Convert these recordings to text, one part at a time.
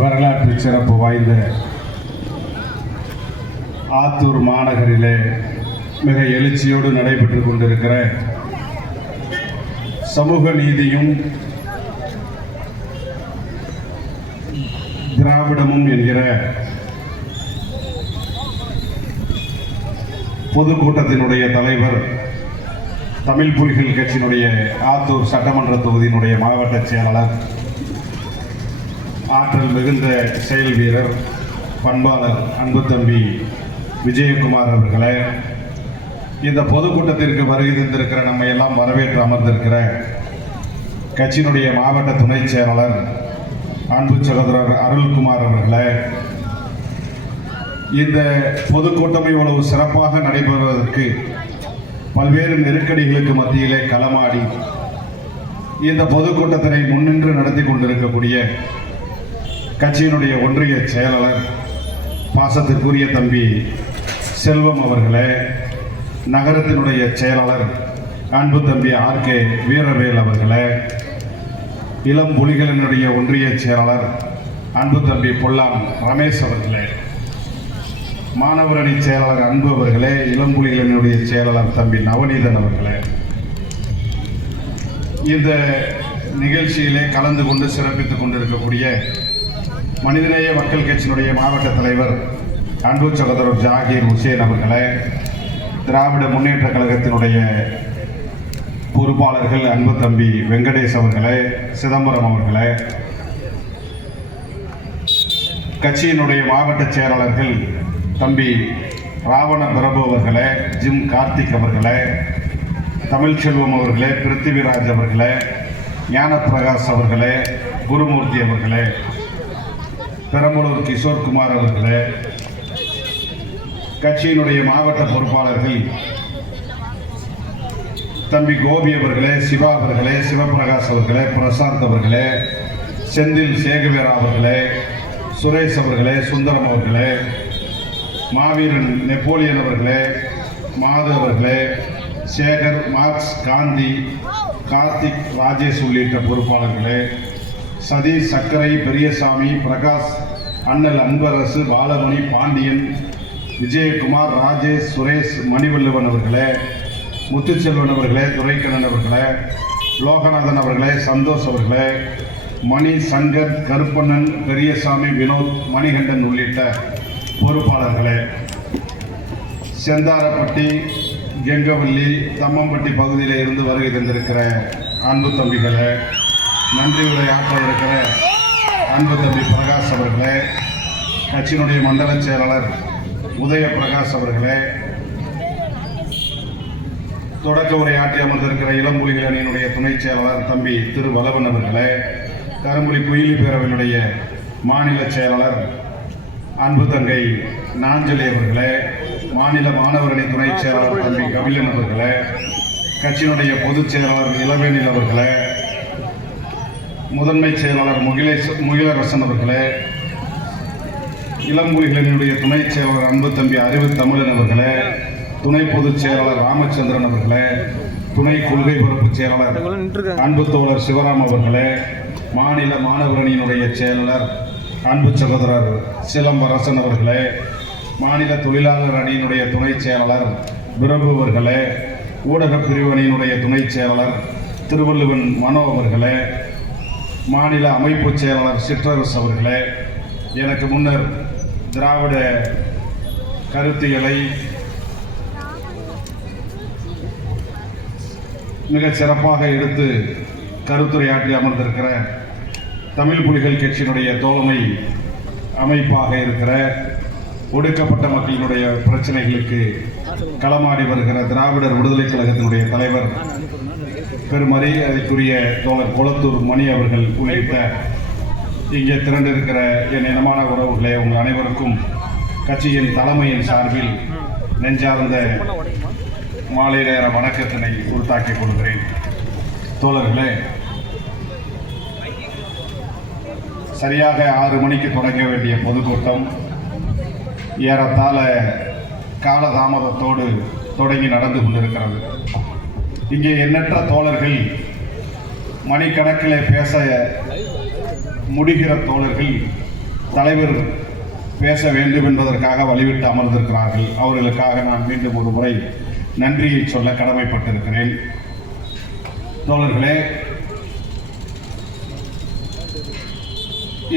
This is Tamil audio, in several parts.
வரலாற்று சிறப்பு வாய்ந்த ஆத்தூர் மாநகரிலே மிக எழுச்சியோடு நடைபெற்று கொண்டிருக்கிற சமூக நீதியும் திராவிடமும் என்கிற பொதுக்கூட்டத்தினுடைய தலைவர் தமிழ் புலிகள் கட்சியினுடைய ஆத்தூர் சட்டமன்ற தொகுதியினுடைய மாவட்ட செயலாளர், ஆற்றல் மிகுந்த செயல் வீரர், பண்பாளர் அன்பு தம்பி விஜயகுமார் அவர்களே, இந்த பொதுக்கூட்டத்திற்கு வருகை தந்திருக்கிற நம்ம எல்லாம் வரவேற்று அமர்ந்திருக்கிற கட்சியினுடைய மாவட்ட துணை செயலாளர் அன்பு சகோதரர் அருள்குமார் அவர்களே, இந்த பொதுக்கூட்டம் இவ்வளவு சிறப்பாக நடைபெறுவதற்கு பல்வேறு நெருக்கடிகளுக்கு மத்தியிலே களமாடி இந்த பொதுக்கூட்டத்தினை முன்னின்று நடத்தி கொண்டிருக்கக்கூடிய கட்சியினுடைய ஒன்றிய செயலாளர் பாசத்திற்குரிய தம்பி செல்வம் அவர்களே, நகரத்தினுடைய செயலாளர் அன்பு தம்பி RK வீரவேல் அவர்களே, இளம் புலிகளினுடைய ஒன்றிய செயலாளர் அன்பு தம்பி பொல்லாம் ரமேஷ் அவர்களே, மாணவர் அணி செயலாளர் அன்பு அவர்களே, இளம் புலிகளினுடைய செயலாளர் தம்பி நவநீதன் அவர்களே, இந்த நிகழ்ச்சியிலே கலந்து கொண்டு சிறப்பித்துக் கொண்டிருக்கக்கூடிய மனிதநேய மக்கள் கட்சியினுடைய மாவட்ட தலைவர் அன்பு சகோதரர் ஜாகீர் ஹுசேன் அவர்களே, திராவிட முன்னேற்ற கழகத்தினுடைய பொறுப்பாளர்கள் அன்பு தம்பி வெங்கடேஷ் அவர்களே, சிதம்பரம் அவர்களே, கட்சியினுடைய மாவட்ட செயலாளர்கள் தம்பி ராவண பிரபு அவர்களே, ஜிம் கார்த்திக் அவர்களே, தமிழ்ச்செல்வம் அவர்களே, பிருத்திவிராஜ் அவர்களே, ஞானப்பிரகாஷ் அவர்களே, குருமூர்த்தி அவர்களே, பெரம்பலூர் கிஷோர்குமார் அவர்களே, கட்சியினுடைய மாவட்ட பொறுப்பாளர்கள் தம்பி கோபி அவர்களே, சிவா அவர்களே, சிவபிரகாஷ் அவர்களே, பிரசாந்த் அவர்களே, செந்தில் சேகவேரா அவர்களே, சுரேஷ் அவர்களே, சுந்தரம் அவர்களே, மாவீரன் நெப்போலியன் அவர்களே, மாது அவர்களே, சேகர், மார்க்ஸ், காந்தி, கார்த்திக், ராஜேஷ் உள்ளிட்ட பொறுப்பாளர்களே, சதீஷ், சக்கரை, பெரியசாமி, பிரகாஷ், அண்ணல் அன்பரசு, பாலமணி, பாண்டியன், விஜயகுமார், ராஜேஷ், சுரேஷ், மணிவல்லவன் அவர்களே, முத்துச்செல்வன் அவர்களே, துரைக்கண்ணன் அவர்களே, லோகநாதன் அவர்களே, சந்தோஷ் அவர்களே, மணி, சங்கர், கருப்பண்ணன், பெரியசாமி, வினோத், மணிகண்டன் உள்ளிட்ட பொறுப்பாளர்களே, செந்தாரப்பட்டி, கெங்கவல்லி, தம்மம்பட்டி பகுதியில் இருந்து வருகை தந்திருக்கிற அன்பு தம்பிகளே, நன்றி உரை ஆற்ற இருக்கிற அன்பு தம்பி பிரகாஷ் அவர்களே, கட்சியினுடைய மண்டல செயலாளர் உதய பிரகாஷ் அவர்களே, தொடக்க உரை ஆற்றி அமர்ந்திருக்கிற இளம் புலிகள் அணியினுடைய துணை செயலாளர் தம்பி திருவலவன் அவர்களே, கரும்புலி குயிலி பேரவையினுடைய மாநில செயலாளர் அன்பு தங்கை நாஞ்சலி அவர்களே, மாநில மாணவர் அணி துணை செயலாளர் தம்பி கபிலன் அவர்களே, கட்சியினுடைய பொதுச் செயலாளர் இளவேனில் அவர்களே, முதன்மை செயலாளர் முகிலரசன் அவர்களே, இளம்புலிகளினுடைய துணை செயலாளர் அன்பு தம்பி அறிவு தமிழன் அவர்களே, துணை பொதுச் செயலாளர் ராமச்சந்திரன் அவர்களே, துணை கொள்கை பொறுப்பு செயலாளர் அன்பு தோழர் சிவராம் அவர்களே, மாநில மாணவர் அணியினுடைய செயலாளர் அன்பு சகோதரர் சிலம்பரசன் அவர்களே, மாநில தொழிலாளர் அணியினுடைய துணை செயலாளர் பிரபு அவர்களே, ஊடக பிரிவு அணியினுடைய துணை செயலாளர் திருவள்ளுவன் மனோ அவர்களே, மாநில அமைப்பு செயலாளர் சிற்றரசு அவர்களே, எனக்கு முன்னர் திராவிட கருத்தியலை மிக சிறப்பாக எடுத்து கருத்துரையாற்றி அமர்ந்திருக்கிற தமிழ் புலிகள் கட்சியினுடைய தோழமை அமைப்பாக இருக்கிற ஒடுக்கப்பட்ட மக்களினுடைய பிரச்சனைகளுக்கு களமாடி வருகிற திராவிடர் விடுதலை கழகத்தினுடைய தலைவர் பெருமரியாதைக்குரிய தோழர் கொளத்தூர் மணி அவர்கள் உள்ளிட்ட இங்கே திரண்டிருக்கிற என் இனமான உறவுகளே, உங்கள் அனைவருக்கும் கட்சியின் தலைமையின் சார்பில் நெஞ்சார்ந்த மாலை நேர வணக்கத்தினை உறுத்தாக்கிக் கொள்கிறேன். தோழர்களே, சரியாக 6 மணிக்கு தொடங்க வேண்டிய பொதுக்கூட்டம் ஏறத்தாழ காலதாமதத்தோடு தொடங்கி நடந்து கொண்டிருக்கிறது. இங்கே எண்ணற்ற தோழர்கள், மணிக்கணக்கில் பேச முடிகிற தோழர்கள் தலைவர் பேச வேண்டும் என்பதற்காக வழிவிட்டு அமர்ந்திருக்கிறார்கள். அவர்களுக்காக நான் மீண்டும் ஒரு முறை நன்றியை சொல்ல கடமைப்பட்டிருக்கிறேன். தோழர்களே,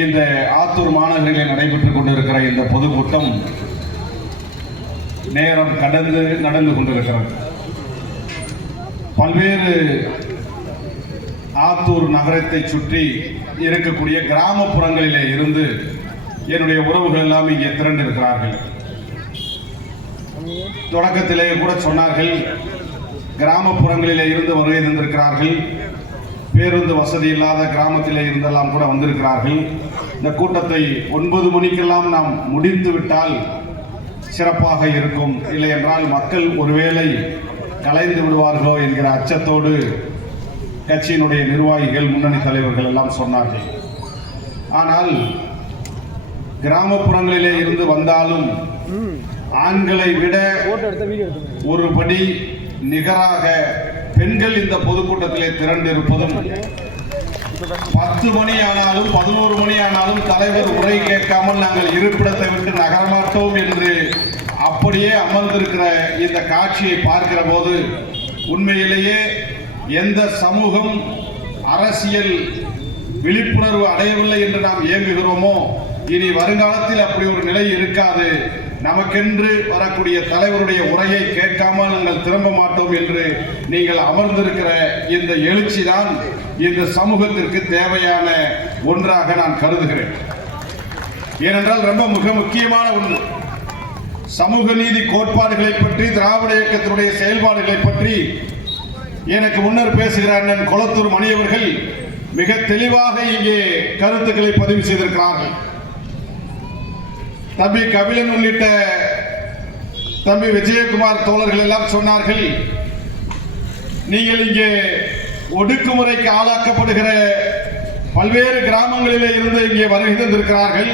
இந்த ஆத்தூர் மாநகரில் நடைபெற்றுக் கொண்டிருக்கிற இந்த பொதுக்கூட்டம் நேரம் கடந்து நடந்து கொண்டிருக்கிறது. பல்வேறு ஆத்தூர் நகரத்தை சுற்றி இருக்கக்கூடிய கிராமப்புறங்களிலே இருந்து என்னுடைய உறவுகள் எல்லாம் இங்கே திரண்டிருக்கிறார்கள். தொடக்கத்திலே கூட சொன்னார்கள், கிராமப்புறங்களிலே இருந்து வருகை தந்திருக்கிறார்கள், பேருந்து வசதி இல்லாத கிராமத்திலே இருந்தெல்லாம் கூட வந்திருக்கிறார்கள். இந்த கூட்டத்தை 9 மணிக்கெல்லாம் நாம் முடித்து விட்டால் சிறப்பாக இருக்கும், இல்லை என்றால் மக்கள் ஒருவேளை கலைந்து விடுவார்களோ என்கிற அச்சத்தோடு கட்சியினுடைய நிர்வாகிகள், முன்னணி தலைவர்கள் எல்லாம் சொன்னார்கள். ஆனால் கிராமப்புறங்களிலே இருந்து வந்தாலும் ஆண்களை விட ஒருபடி நிகராக பெண்கள் இந்த பொதுக்கூட்டத்திலே திரண்டிருப்பதும், 10 மணி ஆனாலும் 11 மணி ஆனாலும் தலைவர் உரை கேட்காமல் நாங்கள் இருப்பிடத்தை விட்டு நகரமாட்டோம் என்று அப்படியே அமர்ந்திருக்கிற இந்த காட்சியை பார்க்கிற போது உண்மையிலேயே எந்த சமூகம் அரசியல் விழிப்புணர்வு அடையவில்லை என்று நாம் ஏங்குகிறோமோ, இனி வருங்காலத்தில் அப்படி ஒரு நிலை இருக்காது. நமக்கென்று வரக்கூடிய தலைவருடைய உரையை கேட்காமல் நாங்கள் திரும்ப மாட்டோம் என்று நீங்கள் அமர்ந்திருக்கிற இந்த எழுச்சி தான் இந்த சமூகத்திற்கு தேவையான ஒன்றாக நான் கருதுகிறேன். ஏனென்றால் ரொம்ப மிக முக்கியமான ஒன்று, சமூக நீதி கோட்பாடுகளை பற்றி, திராவிட இயக்கத்தினுடைய செயல்பாடுகளை பற்றி எனக்கு முன்னர் பேசுகிற அண்ணன் கொளத்தூர் மணி அவர்கள் மிக தெளிவாக இங்கே கருத்துக்களை பதிவு செய்திருக்கிறார்கள். தம்பி கபிலன் உள்ளிட்ட தம்பி விஜயகுமார் தோழர்கள் எல்லாம் சொன்னார்கள், நீங்கள் இங்கே ஒடுக்குமுறைக்கு ஆளாக்கப்படுகிற பல்வேறு கிராமங்களிலே இருந்து இங்கே வருகை தந்திருக்கிறார்கள்,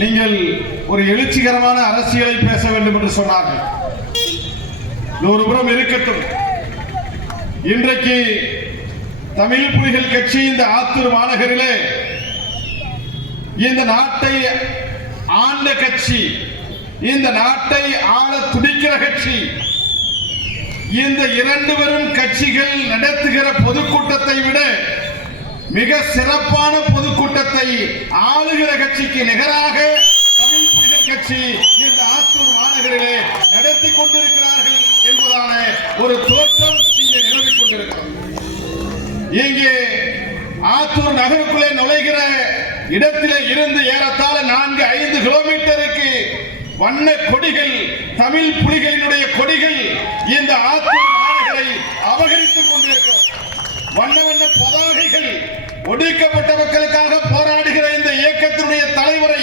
நீங்கள் ஒரு எழுச்சிகரமான அரசியலை பேச வேண்டும் என்று சொன்னார்கள். ஒரு புறம் இருக்கட்டும், இன்றைக்கு தமிழ் புலிகள் கட்சி இந்த ஆத்தூர் மாநகரிலே இந்த நாட்டை ஆண்ட கட்சி, இந்த நாட்டை ஆள துடிக்கிற கட்சி, இந்த 2 பெரும் கட்சிகள் நடத்துகிற பொதுக்கூட்டத்தை விட மிக சிறப்பான பொதுக்கூட்டத்தை ஆளுகிற கட்சிக்கு நிகராக தமிழ் புலிகள் கட்சி இந்த ஆத்தூர் மாநகரிலே நடத்தி கொண்டிருக்கிறார்கள் என்பதான ஒரு தோற்றம் இங்கே நிலவிக் கொண்டிருக்கிறது. இங்கே ஆத்தூர் நகருக்குள்ளே நுழைகிற இடத்திலே இருந்து ஏறத்தாழ 4-5 கிலோமீட்டருக்கு வண்ண கொடிகள், தமிழ் புலிகளினுடைய கொடிகள் இந்த ஆத்தூர் மாநகரை அபகரித்துக் கொண்டிருக்கிறது. வண்ண வண்ண பதாகைகள், ஒடுக்கப்பட்ட மக்களுக்காக போராடுகிற இந்த இயக்கத்தினுடைய தலைவரை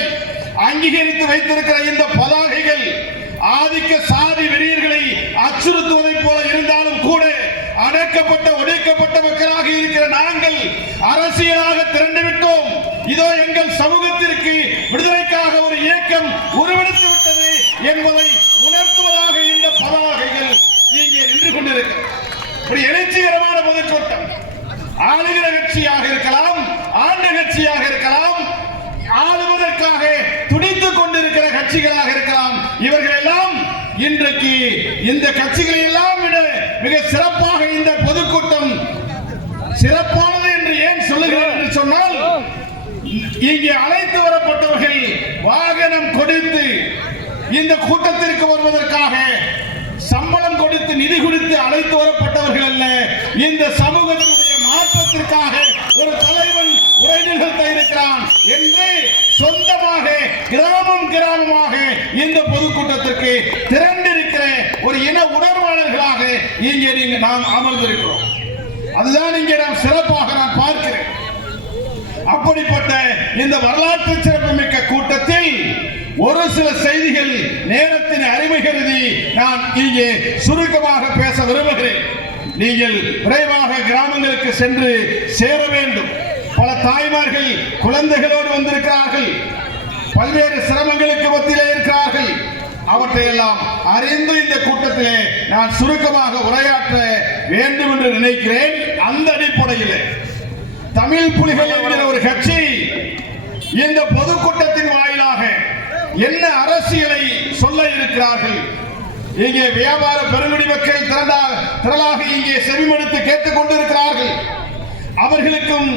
அங்கீகரித்து வைத்திருக்கிற இந்த பதாகைகள் ஆதிக்க சாதி வெறியர்களை அச்சுறுத்துவதைப் போல இருந்தாலும் கூட அடக்கப்பட்ட ஒடுக்கப்பட்ட மக்களாக இருக்கிற நாங்கள் அரசியலாக திரண்டு விட்டோம். இதோ எங்கள் சமூகத்திற்கு விடுதலைக்காக ஒரு இயக்கம் உருவெடுத்து விட்டது என்பதை உணர்த்துவதாக இந்த பதாகைகள் இங்கே நின்று கொண்டிருக்கிறது. ஒரு எழுச்சிகரமான பொதுக்கூட்டம், ஆளுகிற கட்சியாக இருக்கலாம், ஆண்ட கட்சியாக இருக்கலாம், ஆளுவதற்காக துடித்துக் கொண்டிருக்கிற கட்சிகளாக இருக்கலாம். இவர்கள் எல்லாம் இன்றைக்கு இந்த கட்சிகளை எல்லாம் விட மிக சிறப்பாக இந்த பொதுக்கூட்டம் சிறப்பானது என்று ஏன் சொல்லுகிறேன் என்று சொன்னால், இங்கே அழைத்து வரப்பட்டவர்கள் வாகனம் கொடுத்து இந்த கூட்டத்திற்கு வருவதற்காக சம்பளம் கொடுத்து நிதி கொடுத்து அழைத்து வரப்பட்டவர்கள் அல்ல. இந்த சமூகத்தினுடைய மாற்றத்திற்காக ஒரு தலைவன் உரை நிகழ்த்த இருக்கிறான் என்று சொந்தமாக கிராமமாக இந்த பொதுக்கூட்டத்திற்கு திரண்டிருக்கிற ஒரு இன உணர்வாளர்களாக இங்கே நாம் அமர்ந்திருக்கிறோம். அதுதான் இங்கே நாம் சிறப்பாக நான் பார்க்கிறேன். அப்படிப்பட்ட இந்த வரலாற்று சிறப்புமிக்க கூட்டத்தில் ஒரு சில செய்திகள் நேரத்தின் அருமை கருதி நான் இங்கே சுருக்கமாக பேச விரும்புகிறேன். நீங்கள் விரைவாக கிராமங்களுக்கு சென்று சேர வேண்டும். பல தாய்மார்கள் குழந்தைகளோடு வந்திருக்கிறார்கள், பல்வேறு சிரமங்களுக்கு மத்தியிலே இருக்கிறார்கள். அவற்றையெல்லாம் அறிந்து இந்த கூட்டத்திலே நான் சுருக்கமாக உரையாற்ற வேண்டும் என்று நினைக்கிறேன். அந்த அடிப்படையில் தமிழ் புலிகள் என்கிற ஒரு கட்சி இந்த பொதுக்கூட்டத்தின் வாயிலாக என்ன அரசியலை சொல்ல இருக்கிறார்கள்? இங்கே வியாபார பெருங்குடி மக்கள் திரளாக இங்கே செவிமடுத்து கேட்டுக் கொண்டிருக்கிறார்கள். அவர்களுக்கும்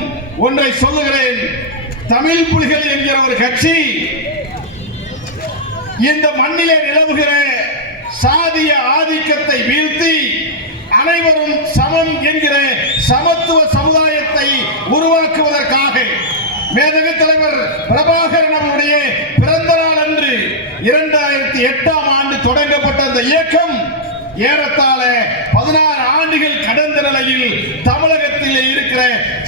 ஒன்றை சொல்லுகிறேன். தமிழ் புலிகள் என்கிற ஒரு கட்சி இந்த மண்ணிலே நிலவுகிற சாதிய ஆதிக்கத்தை வீழ்த்தி அனைவரும் சமம் என்கிற சமத்துவ சமுதாயத்தை உருவாக்குவதற்காக மேதகு தலைவர் பிரபாகரன் அவருடைய பிறந்த நாள் அன்று 2008ஆம் ஆண்டு தொடங்கப்பட்ட அந்த இயக்கம் ஏறத்தாழ 16 ஆண்டுகள் கடந்த நிலையில் தமிழகத்தில் இருக்கிற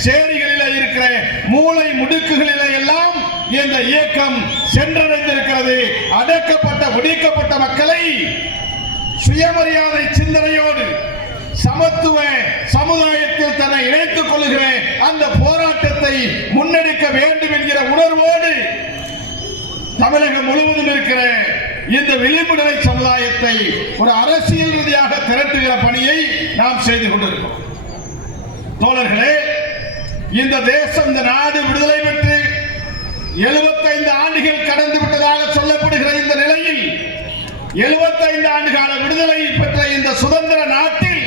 சேரிகளில் இருக்கிற மூளை முடுக்குகளில் எல்லாம் இந்த இயக்கம் சென்றடைந்திருக்கிறது. அடக்கப்பட்ட ஒடுக்கப்பட்ட மக்களை சுயமரியாதை சிந்தனையோடு சமத்துவ சமுதாயத்தில் தன்னை இணைத்துக் கொள்கிற அந்த போராட்டத்தை முன்னெடுக்க வேண்டும் என்கிற உணர்வோடு தமிழகம் முழுவதும் இருக்கிற இந்த விளிம்பு நிலை சமுதாயத்தை ஒரு அரசியல் ரீதியாக திரட்டுகிற பணியை நாம் செய்து கொண்டிருக்கிறோம். தோழர்களே, இந்த தேசம், இந்த நாடு விடுதலை பெற்று 75 ஆண்டுகள் கடந்து விட்டதாக சொல்லப்படுகிற இந்த நிலையில் 75 ஆண்டு கால விடுதலை பெற்ற இந்த சுதந்திர நாட்டில்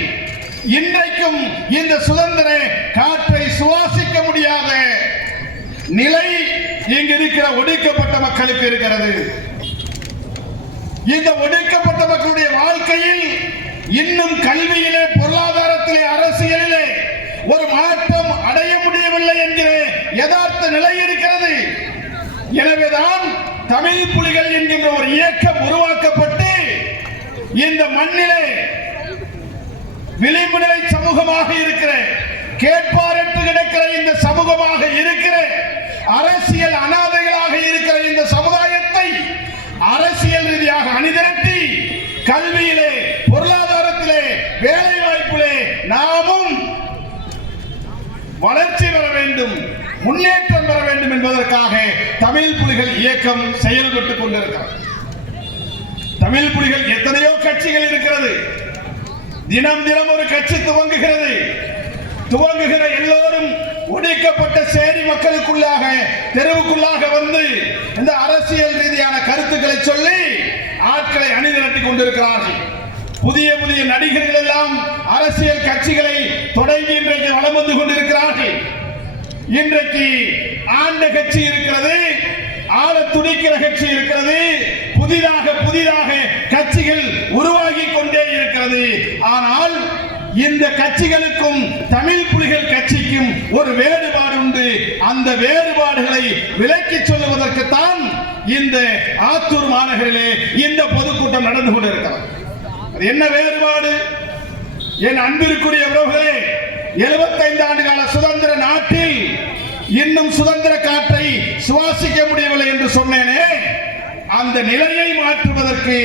இன்றைக்கும் இந்த சுதந்திர காற்றை சுவாசிக்க முடியாத நிலை இங்கு இருக்கிற ஒடுக்கப்பட்ட மக்களுக்கு இருக்கிறது. இந்த ஒடுக்கப்பட்ட மக்களுடைய வாழ்க்கையில் இன்னும் கல்வியிலே, பொருளாதாரத்திலே, அரசியலிலே ஒரு மாற்றம் அடைய முடியவில்லை என்கிற யதார்த்த நிலை இருக்கிறது. எனவேதான் தமிழ் புலிகள் என்கின்ற ஒரு இயக்கம் உருவாக்கப்பட்டு இந்த மண்ணிலே விளிம்பு நிலை சமூகமாக இருக்கிற, கேட்பாரற்று கிடக்கிற இந்த சமூகமாக இருக்கிற, அரசியல் அனாதைகளாக இருக்கிற இந்த சமுதாயத்தை அரசியல் ரீதியாக அணிதிரட்டி கல்வியிலே, பொருளாதாரத்திலே, வேலை வாய்ப்பிலே நாமும் வளர்ச்சி பெற வேண்டும், முன்னேற்றம் பெற வேண்டும் என்பதற்காக தமிழ் புலிகள் இயக்கம் செயல்பட்டுக் கொண்டிருக்கிறது. தமிழ் புலிகள் எத்தனையோ கட்சிகள் இருக்கிறது. தினம் தினம் ஒரு கட்சி துவங்குகிறது. துவங்குகிற எல்லோரும் ஒடுக்கப்பட்ட சேரி மக்களுக்குள்ளாக, தெருவுக்குள்ளாக வந்து இந்த அரசியல் ரீதியான கருத்துக்களை சொல்லி ஆட்களை அணிதிரட்டி கொண்டிருக்கிறார்கள். புதிய புதிய நடிகர்கள் எல்லாம் அரசியல் கட்சிகளை தொடங்கி இன்றைக்கு வலம் வந்து கொண்டிருக்கிறார்கள். இன்றைக்கு ஆண்ட கட்சி இருக்கிறது, ஆள துடிக்கிற கட்சி இருக்கிறது, புதிதாக கட்சிகள் உருவாகி கொண்டே இருக்கிறது. ஆனால் இந்த கட்சிகளுக்கும் தமிழ் புலிகள் கட்சிக்கும் ஒரு வேறுபாடு உண்டு. அந்த வேறுபாடுகளை விலக்கி சொல்லுவதற்குத்தான் இந்த ஆத்தூர் மாநகரிலே இந்த பொதுக்கூட்டம் நடந்து கொண்டிருக்கிறது. என்ன வேறுபாடு? என் அன்பிற்குரிய உறவுகளே, 75 ஆண்டு கால சுதந்திர நாட்டில் இன்னும் சுதந்திர காற்றை சுவாசிக்க முடியவில்லை என்று சொன்னேனே, அந்த நிலையை மாற்றுவதற்கு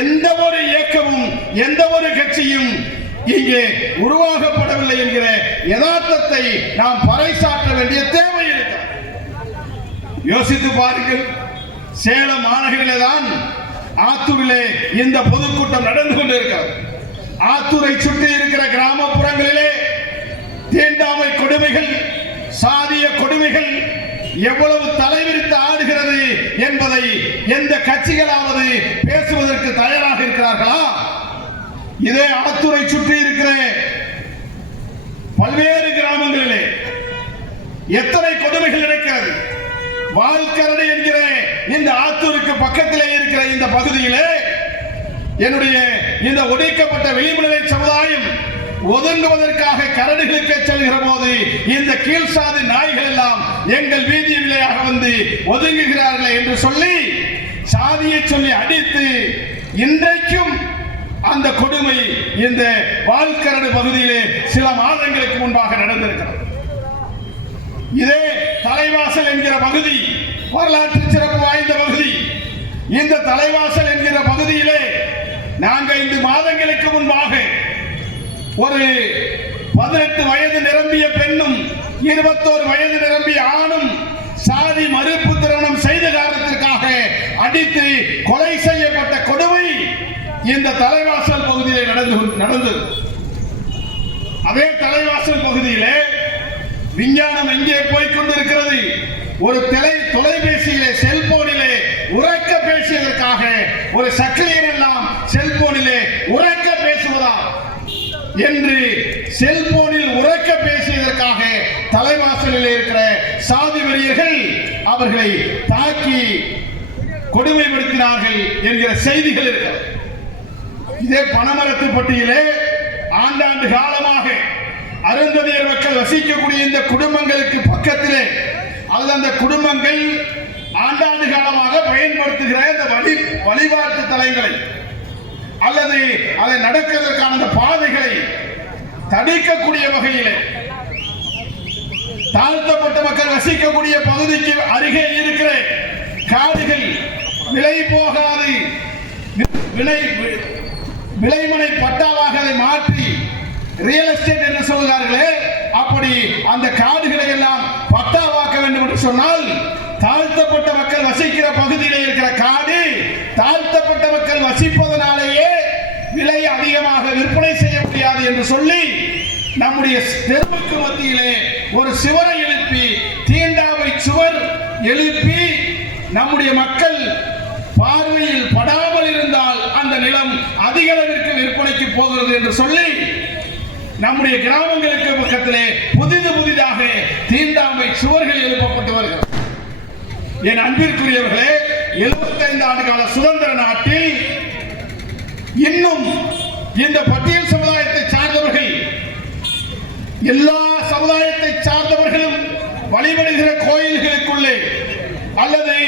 எந்த ஒரு இயக்கமும், எந்த ஒரு கட்சியும் இங்கே உருவாக்கப்படவில்லை என்கிற யதார்த்தத்தை நாம் பறைசாற்ற வேண்டிய தேவை இருக்கிறது. யோசித்து பாருங்கள். சேலம் மாநகரிலே தான் ஆத்தூரிலே இந்த பொதுக்கூட்டம் நடந்து கொண்டிருக்கிறது. ஆத்தூரை சுற்றி இருக்கிற கிராமப்புறங்களிலே தீண்டாமை கொடுமைகள், சாதிய கொடுமைகள் எவ்வளவு தலைவிரித்து ஆடுகிறது என்பதை எந்த கட்சிகளாவது பேசுவதற்கு தயாராக இருக்கிறார்களா? இதே ஆத்தூரை சுற்றி இருக்கிற பல்வேறு கிராமங்களிலே எத்தனை கொடுமைகள் இருக்கிறது. வாழ்கரடு என்கிற இந்த ஆத்தூருக்கு பக்கத்திலே இருக்கிற இந்த பகுதியிலே என்னுடைய இந்த ஒடுக்கப்பட்ட விளிம்பு நிலை சமுதாயம் ஒதுங்குவதற்காக கரடுகளுக்கு செல்கிற போது இந்த கீழ்சாதி நாய்கள் எல்லாம் எங்கள் வீதியிலேயாக வந்து ஒதுங்குகிறார்கள் என்று சொல்லி சாதியை சொல்லி அடித்து இன்றைக்கும் அந்த கொடுமை இந்த வாழ்கரடு பகுதியிலே சில மாதங்களுக்கு முன்பாக நடந்திருக்கிறது. இதே தலைவாசல் என்கிற பகுதி வரலாற்று சிறப்பு வாய்ந்த பகுதி. இந்த தலைவாசல் என்கிற பகுதியிலே 4-5 மாதங்களுக்கு முன்பாக ஒரு 18 வயது நிரம்பிய பெண்ணும் 21 வயது நிரம்பிய ஆணும் சாதி மறுப்பு திருமணம் செய்த காரணத்திற்காக அடித்து கொலை செய்யப்பட்ட கொடுமை இந்த தலைவாசல் பகுதியிலே நடந்தது. அதே தலைவாசல் பகுதியிலே விஞ்ஞானம் எங்கே போய்கொண்டிருக்கிறது? ஒரு தொலைபேசியிலே செல்போனிலே உறக்க பேசியதற்காக ஒரு சக்கிலியர் எல்லாம் செல்போனிலே உறக்க பேசுவதா என்று செல்போனில் உறக்க பேசியதற்காக தலைவாசலில் இருக்கிற சாதி வெறியர்கள் அவர்களை தாக்கி கொடுமைப்படுத்தினார்கள் என்கிற செய்திகள் இருக்கிறது. இதே பனமரத்துப்பட்டியிலே ஆண்டாண்டு காலமாக அருந்ததியர் மக்கள் வசிக்கக்கூடிய இந்த குடும்பங்களுக்கு பக்கத்திலே அல்லது அந்த குடும்பங்கள் ஆண்டாண்டு காலமாக பயன்படுத்துகிற இந்த வழிபாட்டு தலங்களை அல்லது அதை நடக்கிறதுக்கான அந்த பாதைகளை தடுக்கக்கூடிய வகையிலே தாழ்த்தப்பட்ட மக்கள் வசிக்கக்கூடிய பகுதிக்கு அருகே இருக்கிற காடுகள் விலை போகாது விலைமனை பட்டாவாக அதை மாற்றி ரியல் எஸ்டேட் என்று சொல்கிறார்களே, அப்படி அந்த காடுகளை எல்லாம் பட்டாவாக்க வேண்டும் என்று சொன்னால் தாழ்த்தப்பட்ட மக்கள் வசிக்கிற பகுதியிலே இருக்கிற காடு தாழ்த்தப்பட்ட மக்கள் வசிப்பதனாலேயே விலை அதிகமாக விற்பனை செய்ய முடியாது என்று சொல்லி நம்முடைய தெருவுக்கு மத்தியிலே ஒரு சுவரை எழுப்பி தீண்டாமை சுவர் எழுப்பி நம்முடைய மக்கள் பார்வையில் படாமல் இருந்தால் அந்த நிலம் அதிக அளவிற்கு விற்பனைக்கு போகிறது என்று சொல்லி நம்முடைய கிராமங்களுக்கு பக்கத்திலே புதிதாக தீண்டாமை சுவர்கள் எழுப்பப்பட்டு வருகிறது. என் அன்பிற்குரியவர்களே, 75 ஆண்டு கால சுதந்திர நாட்டில் இன்னும் இந்த பட்டியல் சமுதாயத்தை சார்ந்தவர்கள் எல்லா சமுதாயத்தை சார்ந்தவர்களும் வழிபடுகிற கோயில்களுக்குள்ளே அல்லது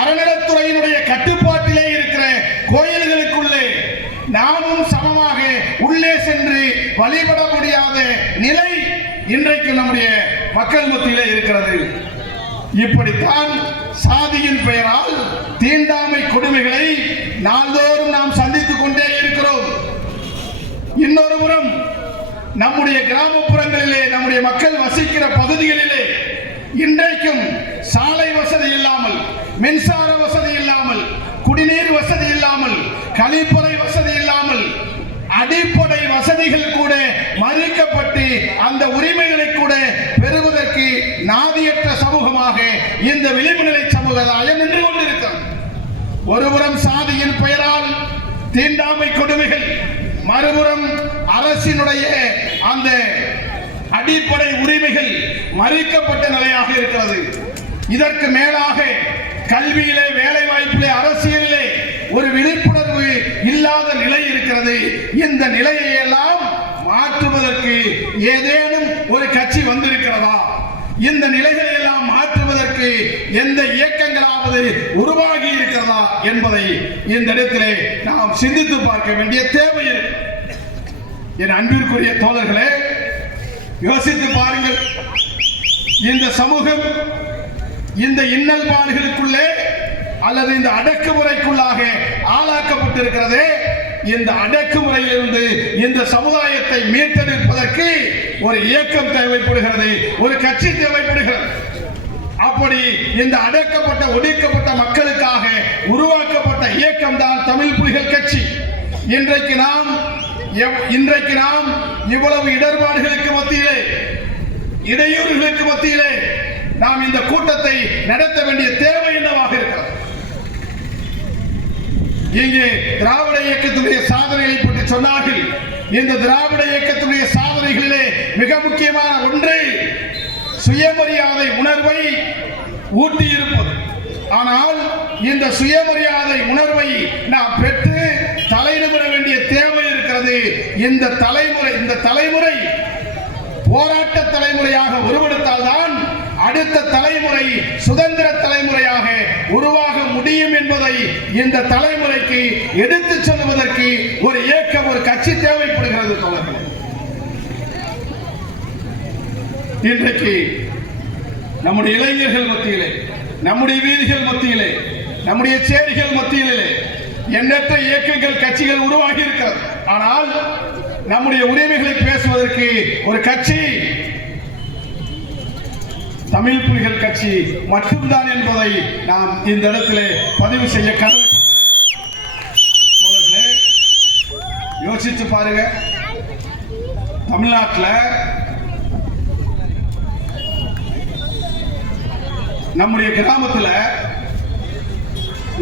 அறநிலைத்துறையினுடைய கட்டுப்பாட்டிலே இருக்கிற கோயில்களுக்குள்ளே நாமும் சமமாக உள்ளே சென்று வழிபட முடியாத நிலை இன்றைக்கு நம்முடைய மக்கள் மத்தியிலே இருக்கிறது. இப்படித்தான் சாதியின் பெயரால் தீண்டாமை கொடுமைகளை நாள்தோறும் நாம் சந்தித்துக் கொண்டே இருக்கிறோம். இன்னொரு புறம் நம்முடைய கிராமப்புறங்களிலே நம்முடைய மக்கள் வசிக்கிற பகுதிகளிலே இன்றைக்கும் சாலை வசதி இல்லாமல், மின்சார வசதி இல்லாமல், குடிநீர் வசதி இல்லாமல், கழிப்பறை வசதி இல்லாமல், அடிப்படை வசதிகள் கூட மறுக்கப்பட்டு அந்த உரிமைகளை கூட பெறுவதற்கு நாதியற்ற சமூகமாக இந்த விளிம்பு நிலை சமுதாயம் நின்று கொண்டிருக்கிறது. ஒருபுறம் சாதியின் பெயரால் தீண்டாமை கொடுமைகள், மறுபுறம் அரசினுடைய அந்த அடிப்படை உரிமைகள் மறுக்கப்பட்ட நிலையாக இருக்கிறது. இதற்கு மேலாக கல்வியிலே, வேலை வாய்ப்பிலே, அரசியலிலே ஒரு விழிப்புணர்வு இல்லாத நிலை இருக்கிறது. இந்த நிலையை எல்லாம் மாற்றுவதற்கு ஏதேனும் ஒரு கட்சி வந்திருக்கிறதா? இந்த நிலைகளை எல்லாம் மாற்றுவதற்கு எந்த இயக்கங்களாவது உருவாகி இருக்கிறதா என்பதை இந்த இடத்திலே நாம் சிந்தித்து பார்க்க வேண்டிய தேவை இருக்கு. என் அன்பிற்குரிய தோழர்களே, யோசித்து பாருங்கள். இந்த சமூகம் இந்த இன்னல் பாடுகளுக்குள்ளே அல்லது இந்த அடக்குமுறைக்குள்ளாக ஆளாக்கப்பட்டிருக்கிறதே, இந்த அடக்குமுறையிலிருந்து இந்த சமுதாயத்தை மீட்டெடுப்பதற்கு ஒரு இயக்கம் தேவைப்படுகிறது, ஒரு கட்சி தேவைப்படுகிறது. அப்படி இந்த அடக்கப்பட்ட ஒடுக்கப்பட்ட மக்களுக்காக உருவாக்கப்பட்ட இயக்கம் தான் தமிழ் புலிகள் கட்சி. இன்றைக்கு நாம் இவ்வளவு இடர்பாடுகளுக்கு மத்தியிலே, இடையூறுகளுக்கு மத்தியிலே நாம் இந்த கூட்டத்தை நடத்த வேண்டிய தேவை என்னவாக இருக்கிறது? இங்கே திராவிட இயக்கத்துடைய சாதனைகளை பற்றி சொன்னார்கள். இந்த திராவிட இயக்கத்துடைய சாதனைகளிலே மிக முக்கியமான ஒன்று சுயமரியாதை உணர்வை ஊட்டி இருப்பது. ஆனால் இந்த சுயமரியாதை உணர்வை நாம் பெற்று தலைநிமிர வேண்டிய தேவை இருக்கிறது. இந்த தலைமுறை போராட்ட தலைமுறையாக உருவெடுத்தால்தான் அடுத்த தலைமுறை சுதந்திர தலைமுறையாக உருவாக முடியும் என்பதை இந்த தலைமுறைக்கு எடுத்துச் சொல்வதற்கு ஒரு இயக்கம், ஒரு கட்சி தேவைப்படுகிறது. இன்றைக்கு நம்முடைய இளைஞர்கள் மத்தியிலே, நம்முடைய வீதிகள் மத்தியிலே, நம்முடைய சேரிகள் மத்தியிலே எண்ணற்ற இயக்கங்கள், கட்சிகள் உருவாகி இருக்கிறது. ஆனால் நம்முடைய உரிமைகளை பேசுவதற்கு ஒரு கட்சி தமிழ் புலிகள் கட்சி மட்டும்தான் என்பதை நாம் இந்த இடத்திலே பதிவு செய்ய கடமை. யோசிச்சு பாருங்க, தமிழ்நாட்டில் நம்முடைய கிராமத்துல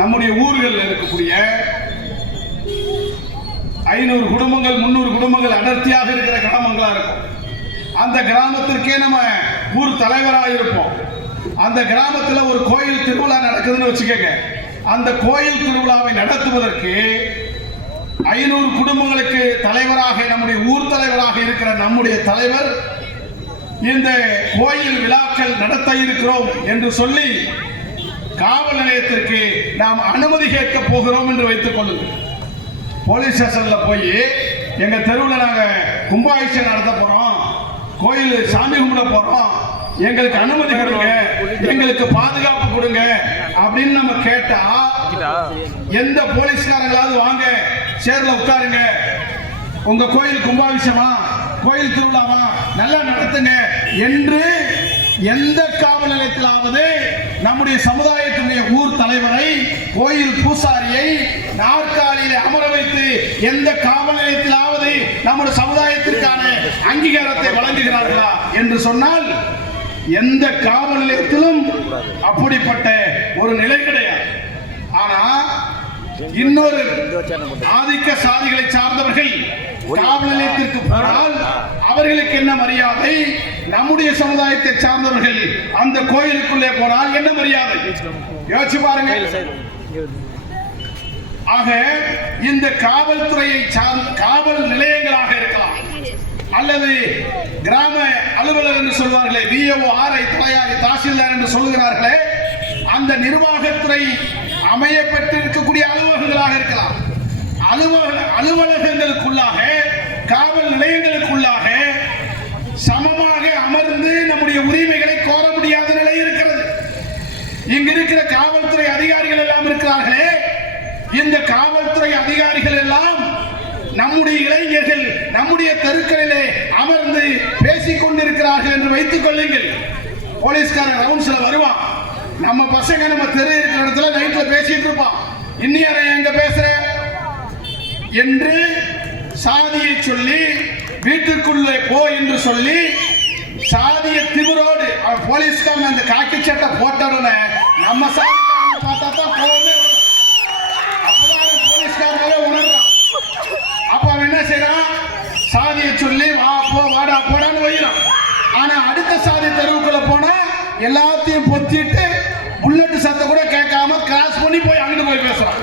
நம்முடைய ஊர்கள் இருக்கக்கூடிய 500 குடும்பங்கள் 300 குடும்பங்கள் அடர்த்தியாக இருக்கிற கிராமங்களா இருக்கும். அந்த கிராமத்திற்கே நம்ம ஊர் தலைவராக இருப்போம். அந்த கிராமத்துல ஒரு கோயில் திருவிழா நடக்குதுன்னு வச்சுக்கோங்க. அந்த கோயில் திருவிழாவை நடத்துவதற்கு 500 குடும்பங்களுக்கு தலைவராக நம்முடைய ஊர் தலைவராக இருக்கிற நம்முடைய தலைவர் இந்த கோயில் விழாக்கள் நடத்த இருக்கிறோம் என்று சொல்லி காவல் நிலையத்திற்கு நாம் அனுமதி கேட்க போகிறோம் என்று வைத்துக் கொள்ளுங்கள். போலீஸ் ஸ்டேஷன்ல போய் எங்க தெருவில் நாங்க கும்பாபிஷேகம் நடத்த போறோம், கோயில் சாமி கும்பிட போறோம், எங்களுக்கு அனுமதி கொடுங்க, எங்களுக்கு பாதுகாப்பு கொடுங்க அப்படின்னு நம்ம கேட்டா எந்த போலீஸ்காரங்களாவது வாங்க சேர்ல உட்காருங்க, உங்க கோயில் கும்பாபிஷேகமா கோயில் திருவிழாவா நல்லா நடத்துங்க என்று எந்த காவல் நிலையத்திலாவது நம்முடைய சமுதாயத்தினுடைய ஊர் தலைவரை கோயில் பூசாரியை நாற்காலியில் அமர வைத்து எந்த காவல் நிலையத்திலாவது நம்முடைய சமுதாயத்திற்கான அங்கீகாரத்தை வழங்குகிறார்களா என்று சொன்னால் எந்த காவல் நிலையத்திலும் அப்படிப்பட்ட ஒரு நிலை கிடையாது. ஆனா இன்னொரு ஆதிக்க சாதிகளை சார்ந்தவர்கள் காவல் நிலையத்திற்கு போனால் அவர்களுக்கு என்ன மரியாதை, நம்முடைய சமுதாயத்தை சார்ந்தவர்கள் அந்த கோயிலுக்குள்ளே போனால் என்ன மரியாதை யோசிச்சு பாருங்க. ஆக இந்த காவல்துறையை காவல் நிலையங்களாக இருக்கலாம் அல்லது கிராம அலுவலர் என்று சொல்வார்களே, விஓ, ஆர்ஐ, தலையாரி, தாசில்தார் என்று சொல்லுகிறார்களே, அந்த நிர்வாகத்துறை அமைய பெற்றிருக்கக்கூடிய அலுவலகங்களாக இருக்கலாம். அலுவலகங்களுக்குள்ளாக காவல் நிலையங்களுக்குள்ளாக சமமாக அமர்ந்து நம்முடைய உரிமைகளை கோர முடியாத நிலை இருக்கிறது. இங்கு இருக்கிற காவல்துறை அதிகாரிகள் எல்லாம் இருக்கிறார்களே, இந்த காவல்துறை அதிகாரிகள் எல்லாம் நம்முடைய இளைஞர்கள் நம்முடைய தெருக்களிலே அமர்ந்து பேசிக் கொண்டிருக்கிறார்கள் என்று வைத்துக் கொள்ளுங்கள். போலீஸ்காரன் ரவுண்ட்ஸ்ல வருவான், நம்ம பசங்க நம்ம தெரு இருக்கிற இடத்துல நைட்ல பேசிட்டு இருப்பான், இன்னியார எங்க பேசுற என்று சாதியை சொல்லி வீட்டுக்குள்ளே போ என்று சொல்லி சாதிய திமிரோடு போலீஸ்காரன் அந்த காக்கி சட்டை போட்டவுடனே நம்ம சாதிக்காரனை பார்த்தா தான் கோவமே வரும். அப்பதான் போலீஸ்காரனாலே உணர்றான். அப்ப அவன் என்ன செய்யறான், சாதியை சொல்லி வா போ வாடா போடான்னு வைக்கிறான். ஆனா அடுத்த சாதி தெருவுக்குள்ள போனா எல்லாத்தையும் பொத்திட்டு புல்லட் சத்தம் கூட கேட்காம கிராஸ் பண்ணி போய் அங்கிட்டு போய் பேசுறான்.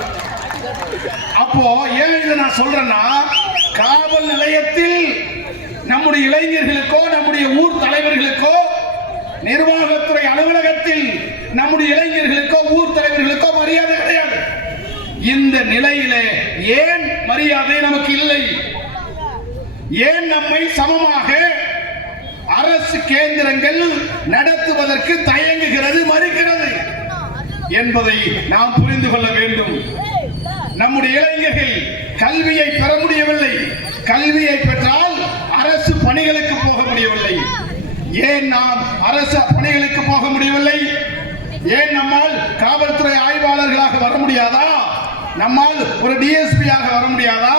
அப்போ ஏன் இதை நான் சொல்றேன்னா, காவல் நிலையத்தில் நம்முடைய இளைஞர்களுக்கோ நம்முடைய ஊர் தலைவர்களுக்கோ நிர்வாகத்துறை அலுவலகத்தில் நம்முடைய இளைஞர்களுக்கோ ஊர் தலைவர்களுக்கோ மரியாதை கிடையாது. இந்த நிலையிலே ஏன் மரியாதை நமக்கு இல்லை? ஏன் நம்மை சமமாக அரசு கேந்திரங்கள் நடத்துவதற்கு தயங்குகிறது, மறுக்கிறது என்பதை நாம் புரிந்து கொள்ள வேண்டும். நம்முடைய இளைஞர்கள் கல்வியை பெற முடியவில்லை, கல்வியை பெற்றால் அரசு பணிகளுக்கு போக முடியவில்லை. ஏன் நாம் அரசு பணிகளுக்கு போக முடியவில்லை? ஏன் நம்மால் காவல்துறை ஆய்வாளர்களாக வர முடியாதா? நம்மால் ஒரு டிஎஸ்பியாக வர முடியாதா?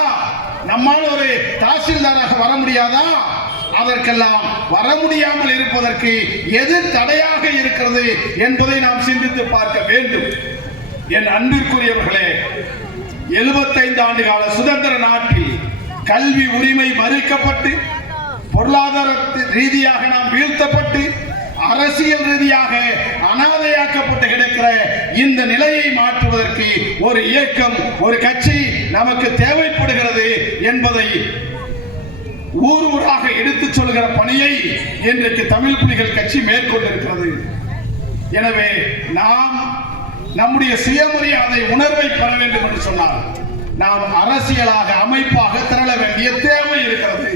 நம்மால் ஒரு தாசில்தாராக வர முடியாதா? அதற்கெல்லாம் வர முடியாமல் இருப்பதற்கு எது தடையாக இருக்கிறது என்பதை நாம் சிந்தித்து பார்க்க வேண்டும். என் அன்பிற்குரியவர்களே, 75 ஆண்டு கால சுதந்திர நாட்டில் கல்வி உரிமை மறுக்கப்பட்டு பொருளாதார ரீதியாக நாம் வீழ்த்தப்பட்டு அரசியல் ரீதியாக அனாதையாக்கப்பட்டு கிடக்கிற இந்த நிலையை மாற்றுவதற்கு ஒரு இயக்கம், ஒரு கட்சி நமக்கு தேவைப்படுகிறது என்பதை ஊர் ஊராக எடுத்துச் சொல்கிற பணியை இன்றைக்கு தமிழ் புலிகள் கட்சி மேற்கொண்டிருக்கிறது. எனவே நாம் நம்முடைய சுயமரியாதை உணர்வை பெற வேண்டும் என்று சொன்னால் நாம் அரசியலாக அமைப்பாக திரள வேண்டிய தேவை இருக்கிறது.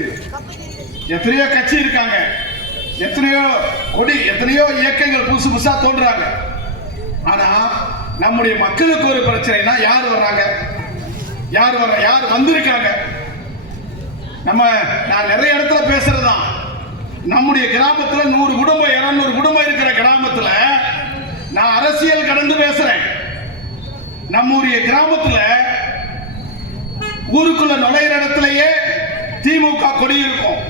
எத்தனையோ கட்சி இருக்காங்க, எத்தனையோ இயக்கங்கள் புதுசு புதுசா தோன்றாங்க. ஆனா நம்முடைய மக்களுக்கு ஒரு பிரச்சனைனா யார் வர்றாங்க, யார் வந்திருக்காங்க? நான் நிறைய இடத்துல பேசுறதுதான், நம்முடைய கிராமத்துல 100 குடும்பம் 200 குடும்பம் இருக்கிற கிராமத்துல நான் அரசியல் கடந்து பேசுறேன். நம்முடைய கிராமத்துல ஊருக்குள்ள நுழையிற இடத்திலேயே திமுக கொடி இருக்கும்,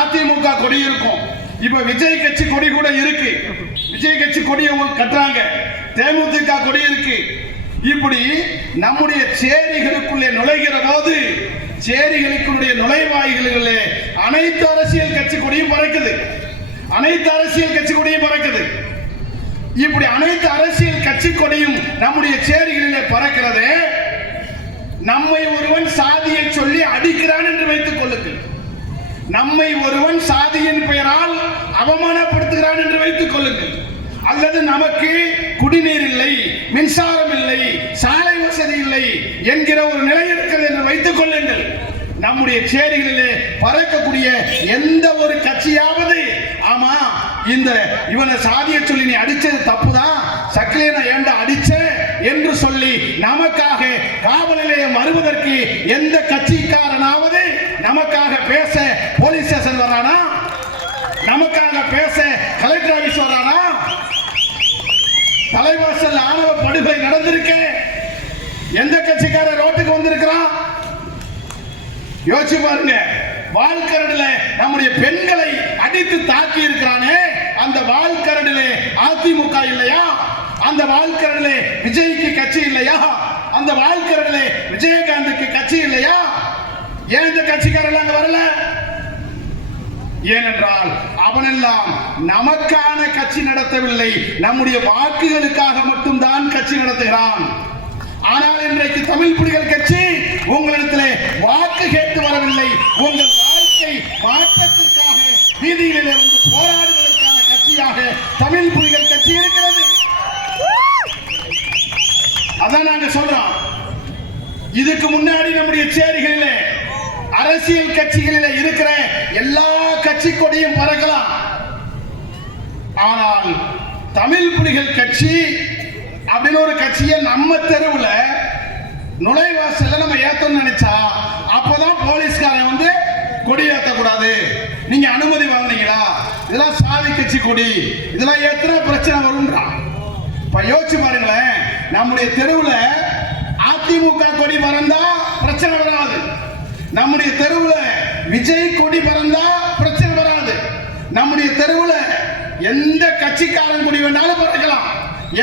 அதிமுக கொடி இருக்கும், இப்ப விஜய் கட்சி கொடி கூட இருக்கு. விஜய் கட்சி கொடியை கட்டுறாங்க, தேமுதிக கொடி இருக்கு. இப்படி நம்முடைய சேரிகளுக்குள்ளே நுழைகிற போது சேரிகளுக்குடைய நுழைவாய்களிலே அனைத்து அரசியல் கட்சி கொடியும் பறக்குது, அனைத்து அரசியல் கட்சி கொடியும் பறக்குது. இப்படி அனைத்து அரசியல் கட்சி கொடியும் நம்முடைய சேரிகளிலே பறக்கிறது. நம்மை ஒருவன் சாதியை சொல்லி அடிக்கிறான் என்று வைத்துக் கொள்ளுங்கள், நம்மை ஒருவன் சாதியின் பெயரால் அவமானப்படுத்துகிறான் என்று வைத்துக் கொள்ளுங்கள், அல்லது நமக்கு குடிநீர் இல்லை, மின்சாரம் இல்லை, சாலை வசதி இல்லை என்கிற ஒரு நிலை இருக்கிறது என்று வைத்துக் கொள்ளுங்கள். நம்முடைய சேரிகளிலே பறக்கக்கூடிய எந்த ஒரு கட்சியாவது ஆமா இந்த இவனை சாதியை சொல்லி நீ அடிச்சது தப்புதான், சக்கிலேனா ஏண்டா அடிச்ச என்று சொல்லி நமக்காக காவல் நிலையம் வருவதற்கு எந்த கட்சிக்காரனாவது நமக்காக பேச போலீஸ் ஸ்டேஷன் வரானா, நமக்காக பேச கலெக்டர் ஆபீஸ் வரானா? தலைவாசல் ஆணவ படுகொலை நடந்திருக்க எந்த கட்சிக்கார ரோட்டுக்கு வந்திருக்கிறான்? யோசிச்சு பாருங்க. வால்கரடிலே நம்முடைய பெண்களை அடித்து தாக்கி இருக்கிறானே, அந்த வால்கரடிலே அதிமுக இல்லையா? அந்த வால்கரடிலே விஜய்க்கு கட்சி இல்லையா? அந்த வால்கரடிலே விஜயகாந்துக்கு கட்சி இல்லையா? ஏன் இந்த கட்சிக்காரர்கள் அங்க வரல? ஏனென்றால் அவனெல்லாம் நமக்கான கட்சி நடத்தவில்லை, நம்முடைய வாக்குகளுக்காக மட்டும்தான் கட்சி நடத்துகிறான். ஆனால் இன்றைக்கு தமிழ் புலிகள் கட்சி உங்களிடத்திலே வாக்கு கேட்டு வரவில்லை, உங்கள் வாழ்க்கை மாற்றத்திற்காக வீதிகளில் இருந்து போராடுவதற்கான கட்சியாக தமிழ் புலிகள் கட்சி இருக்கிறது. அதான் நாங்க சொல்றோம். இதுக்கு முன்னாடி நம்முடைய சேரிகளிலே அரசியல் கட்சிகளிலே இருக்கிற எல்லா கட்சி கொடியும் பறக்கலாம். ஆனால் தமிழ் புலிகள் கட்சி அப்படின்னு ஒரு கட்சியை நம்ம தெருவுல நுழைவாசல்ல நம்ம ஏத்தணும்னு நினைச்சா அப்பதான் போலீஸ்காரன் வந்து கொடி ஏத்தக்கூடாது, நீங்க அனுமதி வாங்கினீங்களா, இதெல்லாம் சாதி கட்சி கொடி, இதெல்லாம் எத்தனை பிரச்சனை வரும்ன்றான். இப்ப யோசிச்சு பாருங்களேன், நம்முடைய தெருவுல அதிமுக கொடி பறந்தா பிரச்சனை வராது, நம்முடைய தெருவுல விஜய் கொடி பறந்தா பிரச்சனை வராது, நம்முடைய தெருவுல எந்த கட்சிக்காரன் கொடி வேணாலும் பறக்கலாம்,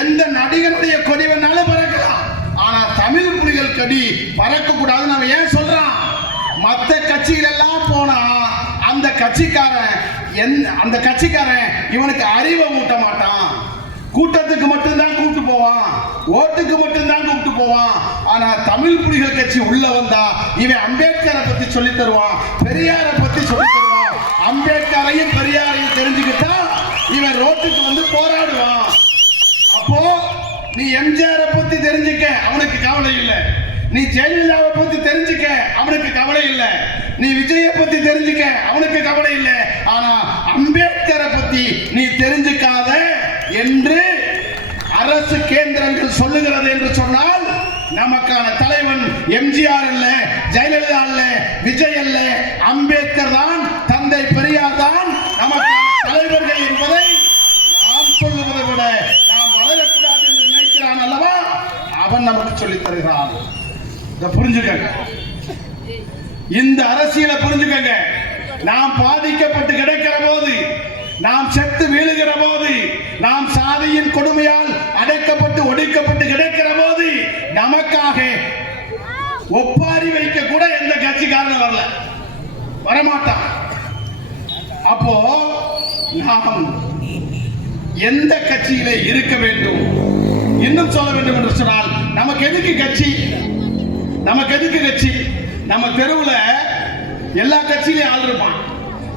எந்த நடிகனுடைய கொடி வேணாலும் பறக்கலாம். ஆனா தமிழ் புலிகள் கொடி பறக்க கூடாது. நம்ம ஏன் சொல்றான்? மற்ற கட்சிகள் எல்லாம் போனா அந்த கட்சிக்காரன் இவனுக்கு அறிவை ஊட்ட மாட்டான், கூட்டத்துக்கு மட்டும்தான் கூப்பிட்டு போவான், ஓட்டுக்கு மட்டும்தான் கூப்பிட்டு போவான். ஆனா தமிழ் புலிகள் கட்சி உள்ள வந்தா இவன் அம்பேத்கரை பத்தி சொல்லி தருவான், பெரியாரை பத்தி சொல்லி தருவான். அம்பேத்கரையும் பெரியாரையும் தெரிஞ்சுக்கிட்டா இவன் ரோட்டுக்கு வந்து போராடுவான். அப்போ நீ எம்ஜிஆரை பத்தி தெரிஞ்சுக்க, அவனுக்கு கவலை இல்லை. நீ ஜெயலலிதாவை பத்தி தெரிஞ்சுக்க, அவனுக்கு கவலை இல்லை. நீ விஜய பத்தி தெரிஞ்சுக்க, அவனுக்கு கவலை இல்லை. ஆனா அம்பேத்கரை பத்தி நீ தெரிஞ்சுக்காத என்று அரசு கேந்திரங்கள் சொல்லுகிறது என்று சொன்னால் நமக்கான தலைவன் எம்ஜிஆர் அல்ல, ஜெயலலிதா அல்ல, விஜய் அல்ல, அம்பேத்கர் தான், தந்தை பெரியார் தான் நமக்கான தலைவர்கள் என்பதை நாம் சொல்லுவதை விட நாம் வளரக்கூடாது என்று நினைக்கிறான் அல்லவா, அவன் நமக்கு சொல்லித் தருகிறான். இதை புரிஞ்சுக்கங்க, இந்த அரசியலை புரிஞ்சுக்கங்க. நாம் பாதிக்கப்பட்டு கிடைக்கிற போது, நாம் செத்து வீழுகிற போது, நாம் சாதியின் கொடுமையால் அடைக்கப்பட்டு ஒடுக்கப்பட்டு கிடைக்கிற போது நமக்காக ஒப்பாரி வைக்க கூட எந்த கட்சிக்காரனும் வரல, வரமாட்டான். அப்போ நாம் எந்த கட்சியிலே இருக்க வேண்டும்? இன்னும் சொல்ல வேண்டும் என்று சொன்னால் நமக்கு எதுக்கு கட்சி? நமக்கு எதுக்கு கட்சி? நம்ம தெருவுல எல்லா கட்சியிலையும் ஆள் இருப்பான்,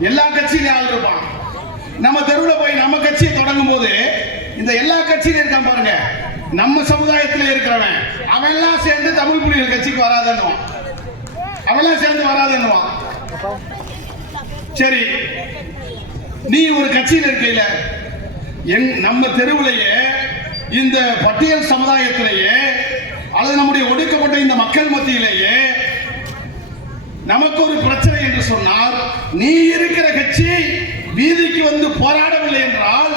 எல்லா கட்சியிலையும் ஆள் இருப்பான். நம்ம தெருவில் போய் நம்ம கட்சியை தொடங்கும் போது இந்த எல்லா கட்சியிலும் இருக்கான் பாருங்க, நம்ம சமுதாயத்தில் இருக்கிறவன் அவெல்லாம் சேர்ந்து தமிழ் புலிகள் கட்சிக்கு வராதுன்னுவான், அவெல்லாம் சேர்ந்து வராதுன்னுவான். சரி, நீ ஒரு கட்சியில் இருக்கையில நம்ம தெருவிலேயே இந்த பட்டியல் சமுதாயத்திலேயே அல்லது நம்முடைய ஒடுக்கப்பட்ட இந்த மக்கள் மத்தியிலேயே நமக்கு ஒரு பிரச்சனை என்று சொன்னால் நீ இருக்கிற கட்சி வீதிக்கு வந்து போராடவில்லை என்றால்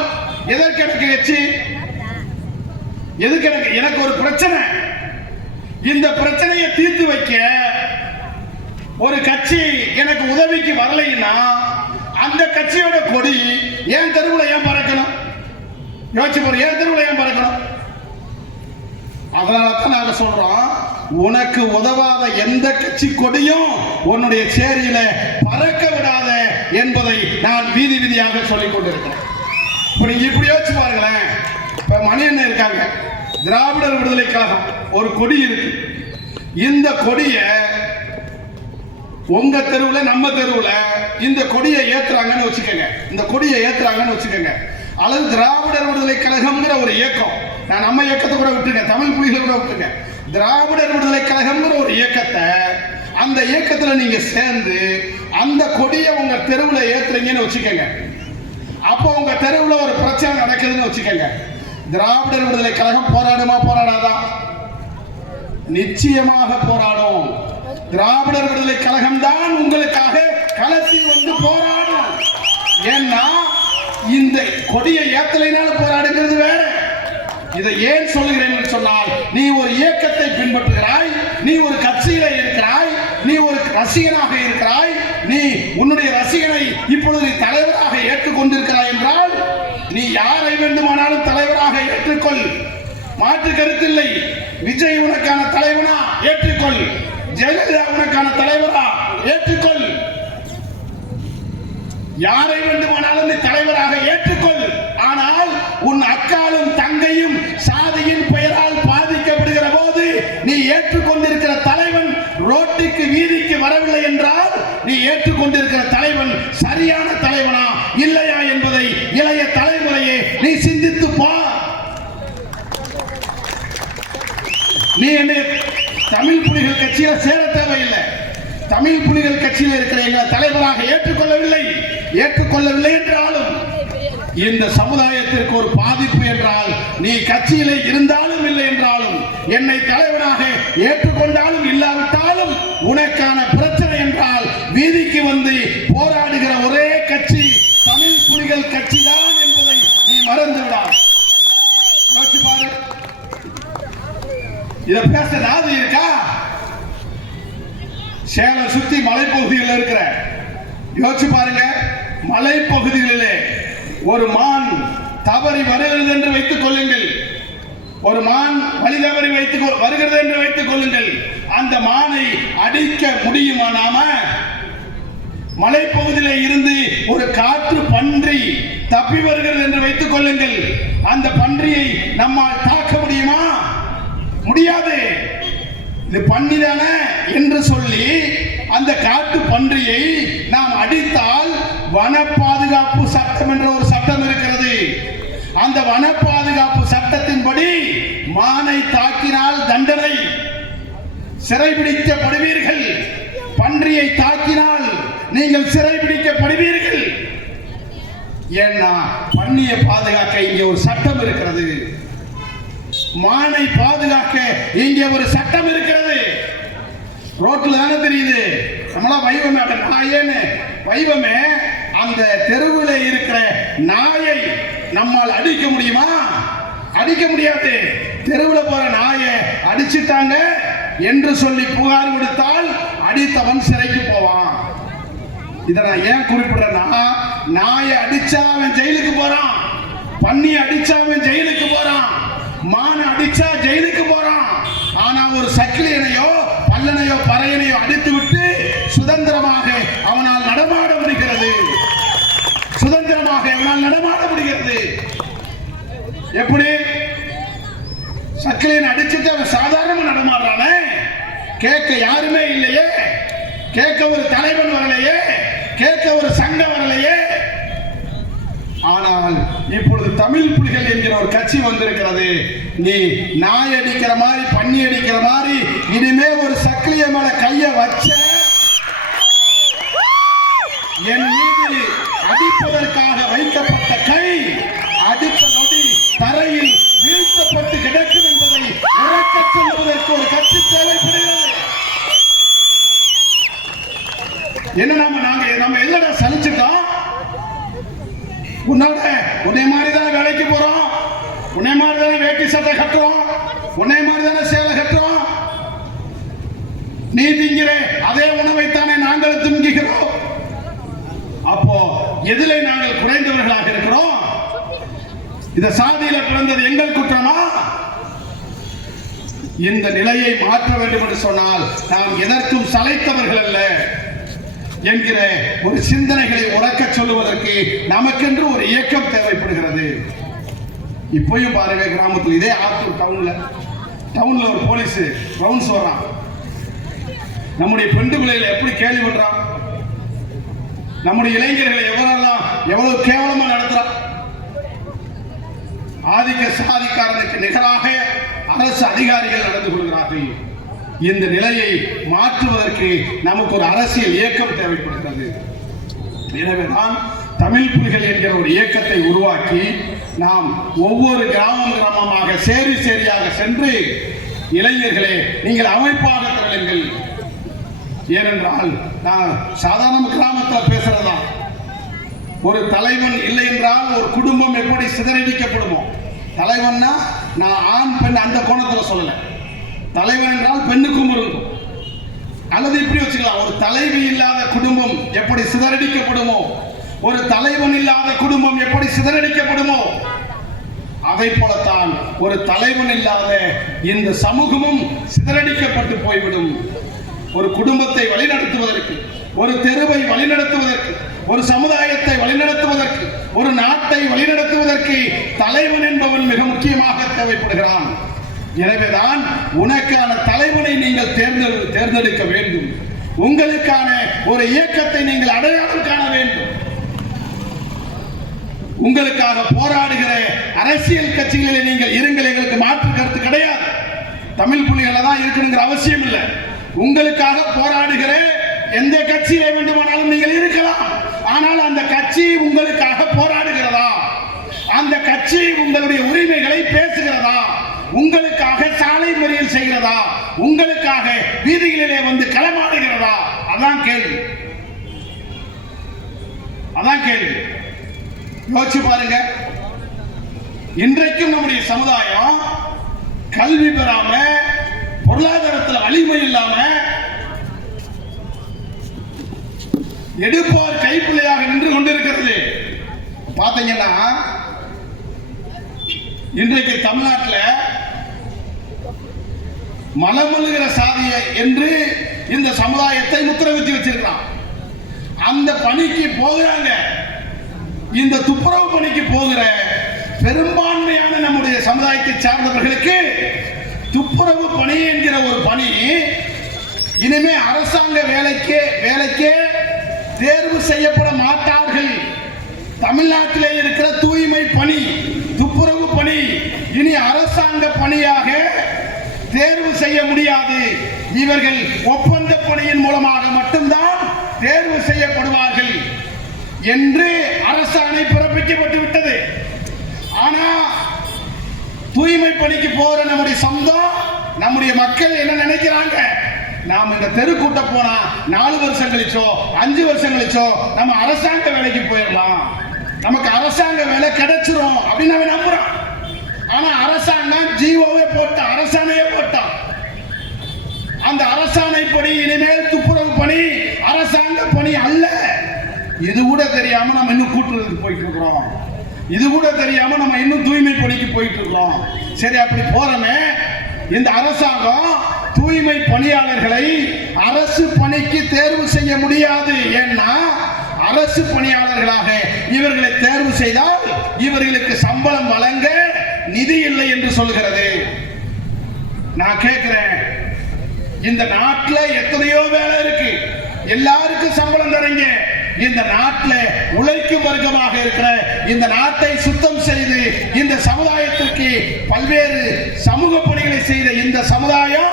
எதற்கு எனக்கு கட்சி? எதுக்கு எனக்கு ஒரு பிரச்சனை, இந்த பிரச்சனையை தீர்த்து வைக்க ஒரு கட்சி எனக்கு உதவிக்கு வரலைன்னா அந்த கட்சியோட கொடி ஏன் தெருவில் ஏன் பறக்கணும்? யோசிச்சு போற ஏன் தெருவில் ஏன் பறக்கணும்? அதனால தான் நாங்க சொல்றோம், உனக்கு உதவாத எந்த கட்சி கொடியும் உன்னுடைய சேரியில பறக்க விடாத என்பதை நான் வீதி வீதியாக சொல்லிக் கொண்டிருக்கிறேன். இப்ப நீங்க இப்படி யோசிச்சு பாருங்களேன். இப்ப மணியண்ண இருக்காங்க, திராவிடர் விடுதலை கழகம் ஒரு கொடி இருக்கு. இந்த கொடிய உங்க தெருவுல நம்ம தெருவுல இந்த கொடியை ஏத்துறாங்கன்னு வச்சுக்கோங்க, இந்த கொடியை ஏத்துறாங்கன்னு வச்சுக்கோங்க, அல்லது திராவிடர் விடுதலை கழகம்ங்கிற ஒரு இயக்கம், நான் நம்ம இயக்கத்தை கூட விட்டுருங்க, தமிழ் புலிகளை கூட விட்டுருங்க, திராவிடர் விடுதலை கழகம்ங்கிற ஒரு இயக்கத்தை அந்த இயக்கத்துல நீங்க சேர்ந்து அந்த கொடியை உங்க தெருவுல ஏத்துறீங்கன்னு வச்சுக்கோங்க. அப்போ உங்க தெருவுல ஒரு பிரச்சனை நடக்குதுன்னு வச்சுக்கோங்க, திராவிடர் விடுதலை கழகம் போராடுமா போராடாதா? நிச்சயமாக போராடும். திராவிடர் விடுதலை கழகம் தான் உங்களுக்காக களத்தில் வந்து போராடும். ஏன்னா இந்த கொடியை ஏத்தலைனாலும் போராடுங்கிறது வேற. இதை ஏன் சொல்கிறேன் சொன்னால், நீ ஒரு இயக்கத்தை பின்பற்றுகிறாய், நீ ஒரு கட்சியில இருக்கிறாய், நீ ஒரு ரசிகனாக இருக்கிறாய், நீ உன்னுடைய ரசிகனை இப்பொழுது நீ தலைவராக ஏற்றுக்கொண்டிருக்கிறாய் என்றால் நீ யாரை வேண்டுமானாலும் தலைவராக ஏற்றுக்கொள், மாற்று கருத்தில்லை. விஜய் உனக்கான தலைவனா ஏற்றுக்கொள், ஜெயலலிதா உனக்கான தலைவரா ஏற்றுக்கொள், யாரை வேண்டுமானாலும் நீ தலைவராக ஏற்றுக்கொள். ஆனால் உன் அக்காலும் தங்கையும் சாதியின் பெயரால் பாதிக்கப்படுகிற போது நீ ஏற்றுக்கொண்டிருக்கிற தலைவன் ரோட்டுக்கு வீதிக்கு வரவில்லை என்றால் நீ ஏற்றுக்கொண்டிருக்கிற தலைவன் சரியான தலைவனா இல்லையா என்பதை இளைய தலைமுறையே நீ சிந்தித்து பார். நீ என்ன தமிழ் புலிகள் கட்சியில சேர தேவையில்லை. தமிழ் புலிகள் கட்சியில் இருக்கிற எங்கள் தலைவராக ஏற்றுக்கொள்ளவில்லை என்றாலும் இந்த சமுதாயத்திற்கு ஒரு பாதிப்பு என்றால், நீ கட்சியிலே இருந்தாலும் இல்லை என்றாலும், என்னை தலைவராக ஏற்றுக்கொண்டாலும் இல்லாவிட்டாலும் உனக்கான பிரச்சனை என்றால் வீதிக்கு வந்து போராடுகிற ஒரே கட்சி தமிழ் புலிகள் கட்சி தான் என்பதை நீ மறந்து விடாது. யோசிச்சு பாரு, இத பேச நாதி இருக்கா? சேலம் சுத்தி மலைப்பகுதியில் இருக்கிற யோசிச்சு பாருங்க, மலைப்பகுதிகளிலே ஒரு மான் தவறி வருகிறது என்று வைத்துக் கொள்ளுங்கள், ஒரு மான் வழி தவறி வருகிறது என்று வைத்துக் கொள்ளுங்கள், அந்த மானை அடிக்க முடியுமா? நாம மலைப்பகுதியில் இருந்து ஒரு காற்று பன்றி தப்பி வருகிறது என்று வைத்துக் கொள்ளுங்கள், அந்த பன்றியை நம்மால் தாக்க முடியுமா? முடியாது. இது பன்னிதானே என்று சொல்லி அந்த காட்டு பன்றியை நாம் அடித்தால் வன பாதுகாப்பு சட்டம் என்ற ஒரு சட்டம் இருக்கிறது. அந்த வன பாதுகாப்பு சட்டத்தின்படி மானை தாக்கினால் தண்டனை, சிறைபிடிக்கப்படுவீர்கள். பன்றியை தாக்கினால் நீங்கள் சிறைபிடிக்கப்படுவீர்கள். ஏன்னா பன்னியை பாதுகாக்க இங்கே ஒரு சட்டம் இருக்கிறது, மானை பாதுகாக்க இங்கே ஒரு சட்டம் இருக்கிறது. ரோட்ல தானே தெரியுது, நம்மளா வைவமே நாயேன்னு வைவமே. அந்த தெருவில் இருக்கிற நாயை நம்மால் அடிக்க முடியுமா? அடிக்க முடியாது. தெருவில் போற நாயை அடிச்சுட்டாங்க என்று சொல்லி புகார் கொடுத்தால் அடித்தவன் சிறைக்கு போவான். இதை நான் ஏன் குறிப்பிடுறேன்னா, நாயை அடிச்சா அவன் ஜெயிலுக்கு போறான், பன்னி அடிச்சா அவன் ஜெயிலுக்கு போறான், மான் அடிச்சா ஜெயிலுக்கு போறான். ஆனா ஒரு சக்கிலியனையோ பல்லனையோ பறையனையோ அடித்து விட்டு சுதந்திரமாக அவனால் நடமாட முடிகிறது, சுதந்திரமாக அவனால் நடமாட முடிகிறது. எப்படி? சக்கிலியனை அடிச்சுட்டு அவன் சாதாரணமா நடமாடுறானே, கேட்க யாருமே இல்லையே, கேட்க ஒரு தலைவன் வரலையே, கேட்க ஒரு சங்கம் வரலையே. ஆனால் இப்பொழுது தமிழ் புலிகள் என்கிற ஒரு கட்சி வந்திருக்கிறது. நீ நாய் அடிக்கிற மாதிரி பன்னி அடிக்கிற மாதிரி இனிமே ஒரு சக்கிலிய மேல கைய வச்ச என் மீது அடிப்பதற்காக வைக்கப்பட்ட கை அடுத்த நொடி தரையில் வீழ்த்தப்பட்டு கிடக்கும் என்பதை உறக்க சொல்வதற்கு ஒரு கட்சி தேவைப்படுகிறது. என்ன நம்ம எல்லடா சலிச்சுட்டோம்? உன்னை மாதிரி தானே வேலைக்கு போறோம், உன்னை மாதிரி தானே வேட்டி சட்டை கட்டுறோம், உன்னை மாதிரி தானே சேலை கட்டுறோம். நீ திங்கிற அதே உணவைத்தானே நாங்கள் திங்குகிறோம். அப்போ எதிலே நாங்கள் குறைந்தவர்களாக இருக்கிறோம்? இந்த சாதியில பிறந்தது எங்கள் குற்றமா? இந்த நிலையை மாற்ற வேண்டும் என்று சொன்னால் நாம் எதற்கும் சளைத்தவர்கள் அல்ல என்கிற ஒரு சிந்தனைகளை உறக்க சொல்லுவதற்கு நமக்கென்று ஒரு இயக்கம் தேவைப்படுகிறது. இப்பயும் பாருங்க, கிராமத்தில் இதே ஆத்தூர் டவுன்ல ஒரு போலீஸ் ரவுண்ட்ஸ் வர்றான். நம்முடைய பெண்டு பிள்ளைகளை எப்படி கேள்வி பண்றான், நம்முடைய இளைஞர்களை எவ்வளவு கேவலமா நடத்துறான். ஆதிக்க சாதிக்காரனுக்கு நிகராக அரசு அதிகாரிகள் நடந்து கொள்கிறார்கள். இந்த நிலையை மாற்றுவதற்கு நமக்கு ஒரு அரசியல் இயக்கம் தேவைப்படுகிறது. எனவேதான் தமிழ் புலிகள் என்கிற ஒரு இயக்கத்தை உருவாக்கி நாம் ஒவ்வொரு கிராமமாக சேரியாக சென்று இளைஞர்களே நீங்கள் அமைப்பாக திரளுங்கள். ஏனென்றால் நான் சாதாரண கிராமத்தில் பேசுறதா, ஒரு தலைவன் இல்லை என்றால் ஒரு குடும்பம் எப்படி சிதறடிக்கப்படுமோ, தலைவன்னா நான் ஆண் பெண் அந்த கோணத்தில் சொல்லல, தலைவன் என்றால் பெண்ணுக்கும் இருக்கும். அல்லது இப்படி வச்சுக்கலாம், ஒரு தலைவி இல்லாத குடும்பம் எப்படி சிதறடிக்கப்படுமோ, ஒரு தலைவன் இல்லாத குடும்பம் எப்படி சிதறடிக்கப்படுமோ, அதை போலத்தான் ஒரு தலைவன் இல்லாத இந்த சமூகமும் சிதறடிக்கப்பட்டு போய்விடும். ஒரு குடும்பத்தை வழிநடத்துவதற்கு, ஒரு தெருவை வழிநடத்துவதற்கு, ஒரு சமுதாயத்தை வழிநடத்துவதற்கு, ஒரு நாட்டை வழிநடத்துவதற்கு தலைவன் என்பவன் மிக முக்கியமாக தேவைப்படுகிறான். எனவேதான் உனக்கான தலைவனை நீங்கள் தேர்ந்தெடுக்க வேண்டும். உங்களுக்கான ஒரு இயக்கத்தை நீங்கள் அடையாளம் காண வேண்டும். உங்களுக்காக போராடுகிற அரசியல் கட்சிகளில் நீங்கள் இருங்கள், எங்களுக்கு மாற்று கருத்து கிடையாது. தமிழ் புலிகளை தான் இருக்கணுங்கிற அவசியம் இல்லை. உங்களுக்காக போராடுகிற எந்த கட்சியை வேண்டுமானாலும் நீங்கள் இருக்கலாம். ஆனால் அந்த கட்சி உங்களுக்காக போராடுகிறதா? அந்த கட்சி உங்களுடைய உரிமைகளை பேசுகிறதா? உங்களுக்காக சாலை மறியல் செய்கிறதா? உங்களுக்காக வீதிகளிலே வந்து களமாடுகிறதா? அதான் கேள்வி. யோசிச்சு பாருங்க. இன்றைக்கும் நம்முடைய சமுதாயம் கல்வி பெறாம, பொருளாதாரத்தில் வலிமை இல்லாம, எடுப்பார் கைப்பிள்ளையாக நின்று கொண்டிருக்கிறது. பாத்தீங்கன்னா இன்றைக்கு தமிழ்நாட்டில் மலமழுகிற சாதியை என்று இந்த சமுதாயத்தை முத்திரவித்து வச்சிருக்கான். அந்த பணிக்கு போகிறாங்க. இந்த துப்புரவு பணிக்கு போகிற பெரும்பான்மையான நம்முடைய சமுதாயத்தை சார்ந்தவர்களுக்கு துப்புரவு பணி என்கிற ஒரு பணி இனிமே அரசாங்க வேலைக்கே தேர்வு செய்யப்பட மாட்டார்கள். தமிழ்நாட்டிலே இருக்கிற தூய்மை பணி, துப்புரவு பணி இனி அரசாங்க பணியாக தேர்வு செய்ய முடியாது. இவர்கள் ஒப்பந்த பணியின் மூலமாக மட்டும்தான் தேர்வு செய்யப்படுவார்கள் என்று அரசாணை பிறப்பிக்கப்பட்டு விட்டது. ஆனா தூய்மை பணிக்கு போற நம்முடைய சொந்தம், நம்முடைய மக்கள் என்ன நினைக்கிறாங்க? நாம் இந்த தெரு கூட்ட போனா 4 வருஷம் கழிச்சோ 5 வருஷம் கழிச்சோ நம்ம அரசாங்க வேலைக்கு போயிடலாம், நமக்கு அரசாங்க வேலை கிடைச்சிரும் அப்படின்னு அவன் நம்புறான். ஆனா அரசாங்கம் ஜீவோவே போட்ட, அரசாணையே போட்டான். அந்த அரசாணைப்படி இனிமேல் துப்புரவு பணி அரசாங்க பணி அல்ல. இது கூட தெரியாம நம்ம இன்னும் கூட்டுறதுக்கு போயிட்டு இருக்கிறோம். இது கூட தெரியாம நம்ம இன்னும் தூய்மை பணிக்கு போயிட்டு இருக்கிறோம். சரி, அப்படி போறமே இந்த அரசாங்கம் தூய்மை பணியாளர்களை அரசு பணிக்கு தேர்வு செய்ய முடியாது. ஏன்னா அரசு பணியாளர்களாக இவர்களை தேர்வு செய்தால் இவர்களுக்கு சம்பளம் வழங்க நிதி இல்லை என்று சொல்கிறது. நான் கேட்கிறேன், இந்த நாட்டில் எத்தனையோ வேலை இருக்கு, எல்லாருக்கும் சம்பளம் தரீங்க. இந்த நாட்டில் உழைக்கும் வர்க்கமாக இருக்கிற இந்த நாட்டை சுத்தம் செய்து இந்த சமுதாயத்திற்கு பல்வேறு சமூக பணிகளை செய்த இந்த சமுதாயம்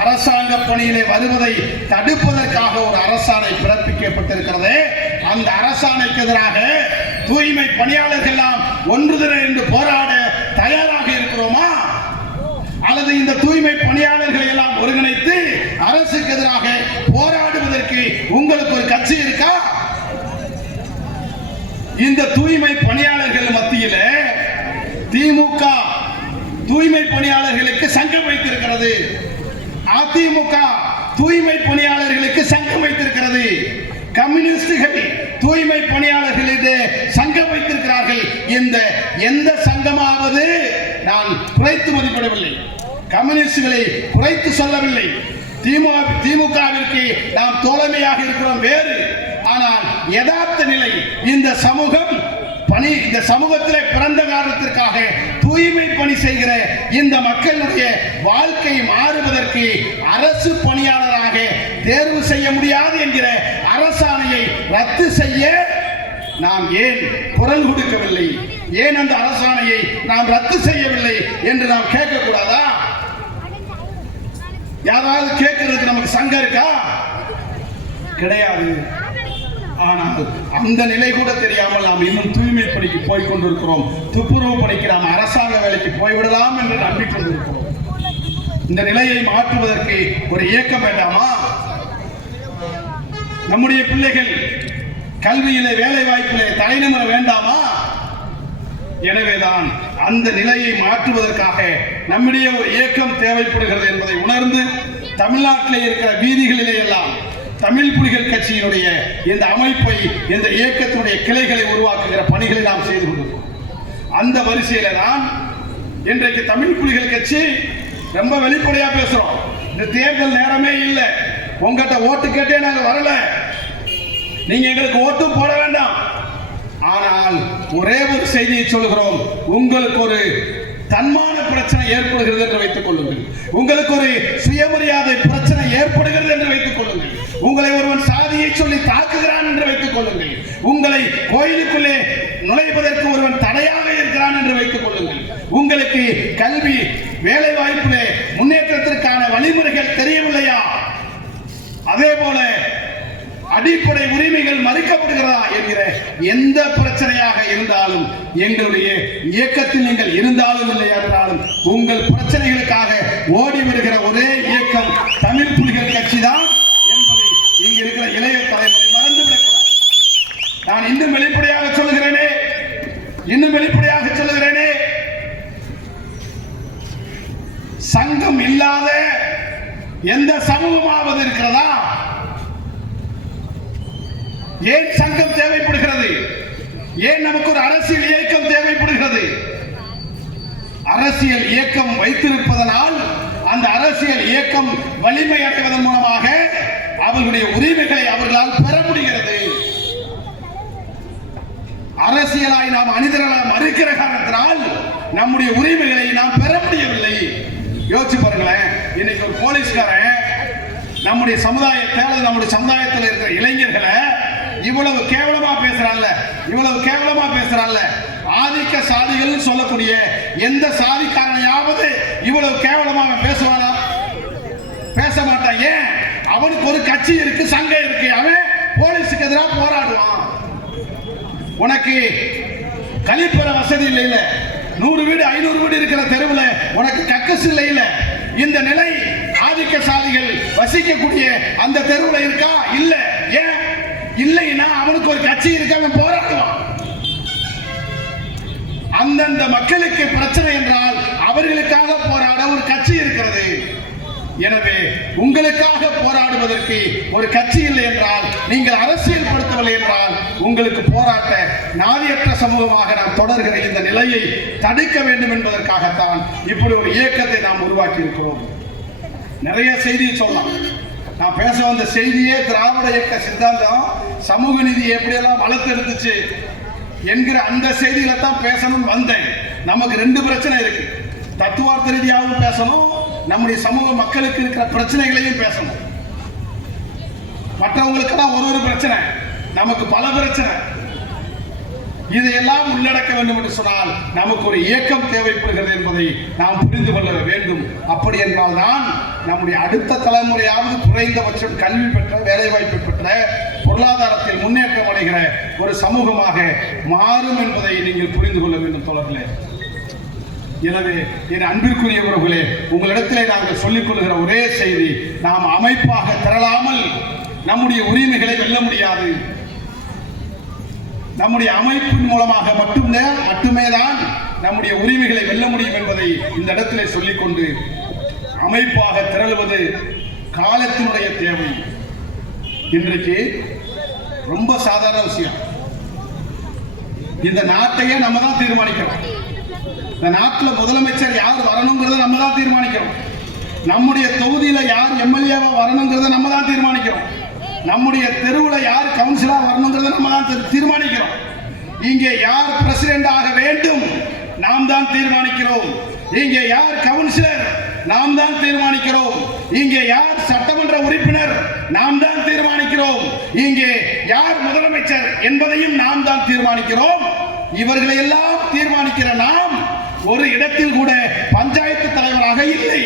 அரசாங்க பணியிலே வருவதை தடுப்பதற்காக ஒரு அரசாணை பிறப்பிக்கப்பட்டிருக்கிறது. அந்த அரசாணைக்கு எதிராக தூய்மை பணியாளர்கள் எல்லாம் ஒன்றுதிர என்று போராட தயாராக இருக்கிறோமா? அல்லது இந்த தூய்மை பணியாளர்களை எல்லாம் ஒருங்கிணைத்து அரசுக்கு எதிராக போராடுவதற்கு உங்களுக்கு ஒரு கட்சி இருக்கா? இந்த தூய்மை பணியாளர்கள் மத்தியில் திமுக தூய்மை பணியாளர்களுக்கு சங்கம் வைத்திருக்கிறது, அதிமுக தூய்மை பணியாளர்களுக்கு சங்கம் வைத்திருக்கிறது, கம்யூனிஸ்டுகள் தூய்மை பணியாளர்களிடையே சங்கம் வைத்திருக்கிறார்கள். இந்த எந்த சங்கமாவது நான் குறைத்து மதிப்பிடவில்லை, கம்யூனிஸ்டுகளை குறைத்து சொல்லவில்லை. திமுகவிற்கு நாம் தோழமையாக இருக்கிறோம் வேறு. ஆனால் யதார்த்த நிலை இந்த சமூகத்திலே பிறந்த காரணத்திற்காக தூய்மை பணி செய்கிற இந்த மக்களுடைய வாழ்க்கை மாறுவதற்கு அரசு பணியாளராக தேர்வு செய்ய முடியாது என்கிற அரசாணையை ரத்து செய்ய நாம் ஏன் குரல் கொடுக்கவில்லை? ஏன் அந்த அரசாணையை நாம் ரத்து செய்யவில்லை என்று நாம் கேட்கக்கூடாதா? யாராவது கேட்கிறதுக்கு நமக்கு சங்கம் இருக்கா? கிடையாது. ஆனால் அந்த நிலை கூட தெரியாமல் நாம் இன்னும் தூய்மை பணிக்கு போய் கொண்டிருக்கிறோம். துப்புரவு பணிக்கு நாம் அரசாங்க வேலைக்கு போய்விடலாம் என்று நம்பிக்கொண்டிருக்கிறோம். இந்த நிலையை மாற்றுவதற்கு ஒரு இயக்கம் வேண்டாமா? நம்முடைய பிள்ளைகள் கல்வியிலே வேலை வாய்ப்பிலே தலைநிமிர வேண்டாமா? எனவேதான் அந்த நிலையை மாற்றுவதற்காக நம்முடைய ஒரு இயக்கம் தேவைப்படுகிறது என்பதை உணர்ந்து தமிழ்நாட்டிலே இருக்கிற வீதிகளிலே எல்லாம் தமிழ் புலிகள் கட்சியினுடைய இந்த அமைப்பை, இந்த இயக்கத்தினுடைய கிளைகளை உருவாக்குகிற பணிகளை நாம் செய்து கொண்டிருக்கிறோம். அந்த வரிசையில தான் இன்றைக்கு தமிழ் புலிகள் கட்சி ரொம்ப வெளிப்படையா பேசுறோம். இந்த தேர்தல் நேரமே இல்லை, உங்ககிட்ட ஓட்டு கேட்டே நாங்கள் வரல, நீங்க எங்களுக்கு ஓட்டும் போட வேண்டாம். ஆனால் ஒரே ஒரு செய்தியை சொல்கிறோம், உங்களுக்கு ஒரு தன்மான பிரச்சனை ஏற்படுகிறது என்று வைத்துக் கொள்ளுங்கள், உங்களுக்கு ஒரு சுயமரியாதை பிரச்சனை ஏற்படுகிறது என்று வைத்துக் கொள்ளுங்கள், உங்களை ஒருவன் சாதியை சொல்லி தாக்குகிறான் என்று வைத்துக் கொள்ளுங்கள், உங்களை கோயிலுக்குள்ளே நுழைவதற்கு ஒருவன் தடையாக இருக்கிறான் என்று வைத்துக் கொள்ளுங்கள், உங்களுக்கு கல்வி வேலை வாய்ப்பிலே முன்னேற்றத்திற்கான வழிமுறைகள் தெரியவில்லையா, அதே போல அடிப்படை உரிமைகள் மறுக்கப்படுகிறதா என்கிற எந்த பிரச்சனையாக இருந்தாலும், எங்களுடைய இயக்கத்தில் நீங்கள் இருந்தாலும் இல்லை என்றாலும் உங்கள் பிரச்சனைகளுக்காக ஓடி வருகிற ஒரே இயக்கம் தமிழ் புலிகள் கட்சி தான் என்பதை இங்கு இருக்கிற இளைய தலைமுறை மறந்துவிடக்கூடாது. நான் இன்னும் வெளிப்படையாக சொல்லுகிறேனே, சங்கம் இல்லாத எந்த சமூகமாவது இருக்கிறதா? ஏன் சங்கம் தேவைப்படுகிறது? ஏன் நமக்கு ஒரு அரசியல் இயக்கம் தேவைப்படுகிறது? அரசியல் இயக்கம் வைத்திருப்பதனால் அந்த அரசியல் இயக்கம் வலிமை அடைவதன் மூலமாக அவர்களுடைய உரிமைகளை அவர்களால் பெற முடிகிறது. அரசியலாய் நாம் அணிதிரளால் மறுக்கிற காரணத்தினால் நம்முடைய உரிமைகளை நாம் பெற முடியவில்லை. யோசிச்சு பாருங்களேன், இன்னைக்கு ஒரு போலீஸ்காரன் நம்முடைய சமுதாயத்தில் இருக்கிற இளைஞர்களை இவ்வளவு கேவலமா பேசுறான்ல, ஆதிக்க சாதிகள் சொல்லக்கூடிய எந்த சாதிக்காரனையாவது இவ்வளவு கேவலமாக பேசுவானா? பேச மாட்டான். ஏன்? அவனுக்கு ஒரு கட்சி இருக்கு, சங்கம் இருக்கு, அவன் போலீஸுக்கு எதிராக போராடுவான். உனக்கு கழிப்பற வசதி இல்ல, 100 வீடு 500 வீடு இருக்கிற தெருவில் உனக்கு கக்கசு இல்ல, இந்த நிலை ஆதிக்க சாதிகள் வசிக்கக்கூடிய அந்த தெருவில் இருக்கா? இல்ல. ஏன் இல்லைன்னா அவனுக்கு ஒரு கட்சி இருக்கு, அவன் போராடுவான். அந்தந்த மக்களுக்கு பிரச்சனை என்றால் அவர்களுக்காக போராட ஒரு கட்சி இருக்கிறது. எனவே உங்களுக்காக போராடுவதற்கு ஒரு கட்சி இல்லை என்றால், நீங்கள் அரசியல் படுத்தவில்லை என்றால், உங்களுக்கு போராட்ட நாதியற்ற சமூகமாக நாம் தொடர்கிற இந்த நிலையை தடுக்க வேண்டும் என்பதற்காகத்தான் இப்படி ஒரு இயக்கத்தை நாம் உருவாக்கி இருக்கிறோம். நிறைய செய்தியை சொல்லலாம். நான் பேச வந்த செய்தியே திராவிட இயக்க சித்தாந்தம் சமூக நீதி எப்படியெல்லாம் வளர்த்தெடுத்துச்சு என்கிற அந்த செய்திகளை தான் பேசணும் வந்தேன். நமக்கு 2 பிரச்சனை இருக்கு. தத்துவார்த்த ரீதியாகவும் பேசணும், நம்முடைய சமூக மக்களுக்கு இருக்கிற பிரச்சனைகளையும் பேசணும். மற்றவங்களுக்கெல்லாம் ஒரு பிரச்சனை, நமக்கு பல பிரச்சனை. இதையெல்லாம் உள்ளடக்க வேண்டும் என்று சொன்னால் நமக்கு ஒரு இயக்கம் தேவைப்படுகிறது என்பதை நாம் புரிந்து கொள்ள வேண்டும். அப்படி என்றால் தான் நம்முடைய அடுத்த தலைமுறையாவது குறைந்தபட்சம் கல்வி பெற்ற, வேலைவாய்ப்பு பெற்ற, பொருளாதாரத்தில் முன்னேற்றம் அடைகிற ஒரு சமூகமாக மாறும் என்பதை நீங்கள் புரிந்து கொள்ள வேண்டும் தோழர்களே. எனவே என் அன்பிற்குரிய உறவுகளே, உங்களிடத்திலே நாங்கள் சொல்லிக் கொள்கிற ஒரே செய்தி, நாம் அமைப்பாக திரளாமல் நம்முடைய உரிமைகளை வெல்ல முடியாது. நம்முடைய அமைப்பின் மூலமாக மட்டுமே தான் நம்முடைய உரிமைகளை வெல்ல முடியும் என்பதை இந்த இடத்திலே சொல்லிக்கொண்டு, அமைப்பாக திரளுவது காலத்தினுடைய தேவை. இன்றைக்கு ரொம்ப சாதாரண விஷயம். இந்த நாட்டையே நம்ம தான் தீர்மானிக்கிறோம். இந்த நாட்டில் முதலமைச்சர் யார் வரணுங்கிறத நம்ம தான் தீர்மானிக்கிறோம். நம்முடைய தொகுதியில யார் எம்எல்ஏவா வரணுங்கிறத நம்ம தான் தீர்மானிக்கிறோம். நம்முடைய தெருவில் யார் கவுன்சிலா வரணுங்கிறத நம்ம தான் தீர்மானிக்கிறோம். இங்கே யார் பிரசிடென்ட் ஆக வேண்டும் நாம் தான் தீர்மானிக்கிறோம். இங்கே யார் கவுன்சிலர் நாம் தான் தீர்மானிக்கிறோம். இங்கே யார் சட்டமன்ற உறுப்பினர் நாம் தான் தீர்மானிக்கிறோம். இங்கே யார் முதலமைச்சர் என்பதையும் நாம் தான் தீர்மானிக்கிறோம். இவர்களை எல்லாம் தீர்மானிக்கிற நாம் ஒரு இடத்தில் கூட பஞ்சாயத்து தலைவராக இல்லை.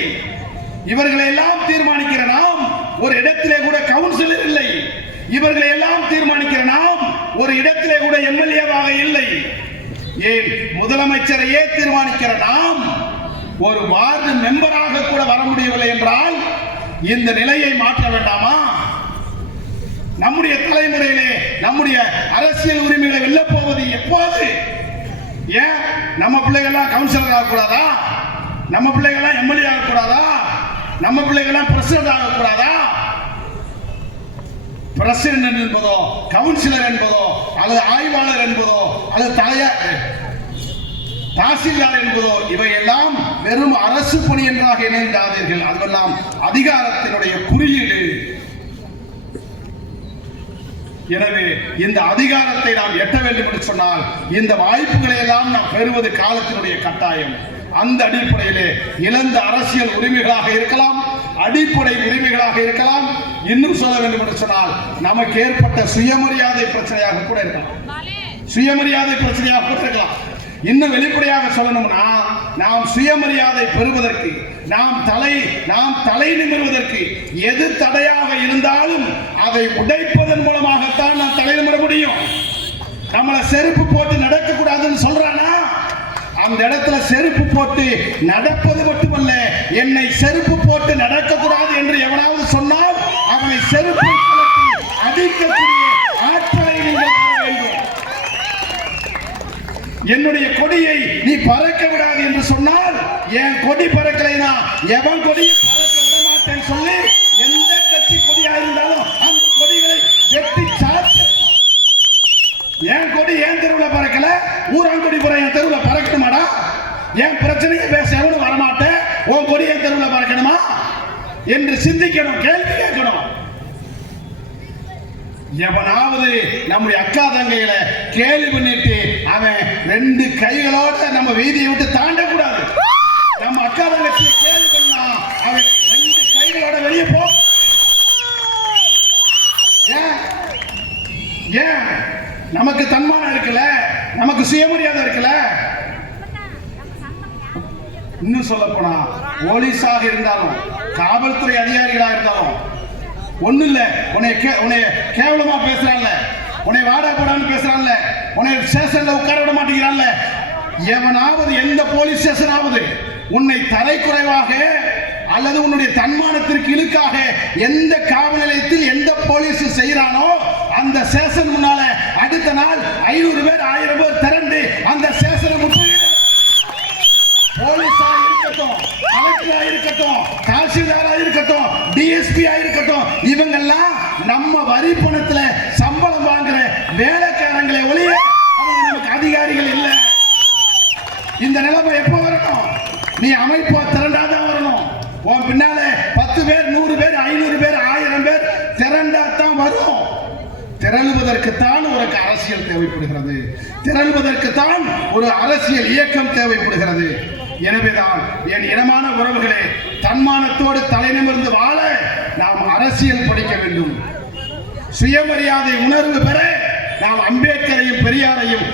இவர்களை எல்லாம் தீர்மானிக்கிற நாம் ஒரு இடத்திலே கூட கவுன்சிலர் இல்லை. இவர்களை எல்லாம் தீர்மானிக்கிற நாம் ஒரு இடத்திலே கூட எம்எல்ஏவாக இல்லை. ஏன் முதலமைச்சரையே தீர்மானிக்கிற நாம் ஒரு வார்டு மெம்பராக கூட வர முடியவில்லை என்றால் இந்த நிலையை மாற்ற வேண்டாமா? நம்முடைய தலைமுறையிலே நம்முடைய அரசியல் உரிமைகளை வெல்ல போவது எப்போது? ஏன் நம்ம பிள்ளைகள்லாம் கவுன்சிலர் ஆகக்கூடாதா? நம்ம பிள்ளைகள்லாம் எம்எல்ஏ ஆகக்கூடாதா? நம்ம பிள்ளைகள்லாம் பிரசிடென்ட் ஆகக்கூடாதா? பிரசிடென்ட் என்பதோ கவுன்சிலர் என்பதோ அல்லது ஆய்வாளர் என்பதோ அல்லது தாசில்தார் என்பதோ இவையெல்லாம் வெறும் அரசு பணி என்றாக இணைந்தாதீர்கள். அதுவெல்லாம் அதிகாரத்தினுடைய குறியீடு. எனவே இந்த அதிகாரத்தை நாம் எட்ட வேண்டும் என்று சொன்னால் இந்த வாய்ப்புகளை எல்லாம் நாம் பெறுவது காலத்தினுடைய கட்டாயம். அந்த அடிப்படையிலே இழந்த அரசியல் உரிமைகளாக இருக்கலாம், அடிப்படை உரிமைகளாக இருக்கலாம், இன்னும் சொல்ல வேண்டும் என்று சொன்னால் நமக்கு ஏற்பட்ட சுயமரியாதை பிரச்சனையாக கூட இருக்கலாம். சுயமரியாதை பிரச்சனையாக கூட இருக்கலாம். இன்னும் வெளிப்படையாக சொல்லணும்னா நாம் சுயமரியாதை பெறுவதற்கு நாம் தலை நிமிர்வதற்கு எது தடையாக இருந்தாலும் அதை உடைப்பதன் மூலமாகத்தான் நாம் தலை நிமிர முடியும். நம்மளை செருப்பு போட்டு நடக்க கூடாதுன்னு சொல்றானா, அந்த இடத்துல செருப்பு போட்டு நடப்பது மட்டுமல்ல, என்னை செருப்பு போட்டு நடக்க கூடாது என்று எவனாவது சொன்னால் அவனை செருப்பு அடிக்கக்கூடிய ஆற்றலை நீங்கள் பெற வேண்டும். என்னுடைய கொடியை நீ பறக்க விடாது என்று சொன்னால் என் கொடி பறக்கலைனா எவன் கொடி பறக்க விட மாட்டேன்னு சொல்லி எந்த கட்சி கொடியா இருந்தாலும் அந்த கொடிகளை வெட்டி சாத்து. என் கொடி என் தெருவில் பறக்கல, ஊராங்கொடி புற என் தெருவில் பறக்கணுமாடா? என் பிரச்சனையை பேச எவனும் வரமாட்டேன், உன் கொடி என் தெருவில் பறக்கணுமா என்று சிந்திக்கணும், கேள்வி கேட்கணும். எவனாவது நம்முடைய அக்கா தங்கைகளை கேள்வி பண்ணிட்டு அவன் 2 கைகளோட நம்ம வீதியை விட்டு தாண்டக்கூடாது. நம்ம அக்கா தங்கச்சி கேள்வி பண்ணா அவன் 2 கைகளோட வெளியே போ. ஏன் நமக்கு தன்மானம் இருக்குல்ல, நமக்கு சுயமரியாதை இருக்குல்ல. இன்னும் சொல்ல போனா போலீஸாக இருந்தாலும் காவல்துறை அதிகாரிகளாக இருந்தாலும் ஒண்ணு இல்ல, உன்னை கேவலமா பேசுறான்ல, உன்னை வாடா போடான்னு பேசுறான்ல, உன்னை ஸ்டேஷன்ல உட்கார விட மாட்டேங்கிறான்ல, எவனாவது எந்த போலீஸ் ஸ்டேஷனாவது உன்னை தரைக்குறைவாக அல்லது உன்னுடைய தன்மானத்திற்கு இழுக்காக எந்த காவல் நிலையத்தில் எந்த போலீஸ் செய்யறானோ அந்த ஸ்டேஷன் முன்னால அடுத்த நாள் 500 பேர் 1000 பேர் திரண்டு அந்த ஸ்டேஷனை முற்றுகையிட. போலீஸா இருக்கட்டும், கலெக்டரா இருக்கட்டும், தாசில்தாரா இருக்கட்டும், டிஎஸ்பி இருக்கட்டும், இவங்கெல்லாம் நம்ம வரி பணத்துல சம்பளம் வாங்குற வேலைக்காரங்களை ஒழிய அவங்க நமக்கு அதிகாரிகள் இல்ல. இந்த நிலைமை எப்ப வரணும்? நீ அமைப்பா திரண்டாதான் வரணும். உன் பின்னால 10 பேர் 100 பேர் 500 பேர் 1000 பேர் திரண்டாதான் வரும். திரளுவதற்குத்தான் ஒரு அரசியல் தேவைப்படுகிறது, திரளுவதற்குத்தான் ஒரு அரசியல் இயக்கம் தேவைப்படுகிறது. எனவேதான் என் இனமான உறவுகளே, தன்மானத்தோடு தலை நிமிர்ந்து வாழ நாம் அரசியல் படிக்க வேண்டும். சுயமரியாதை உணர்வு பெற நாம் அம்பேத்கரையும் பெரியாரையும்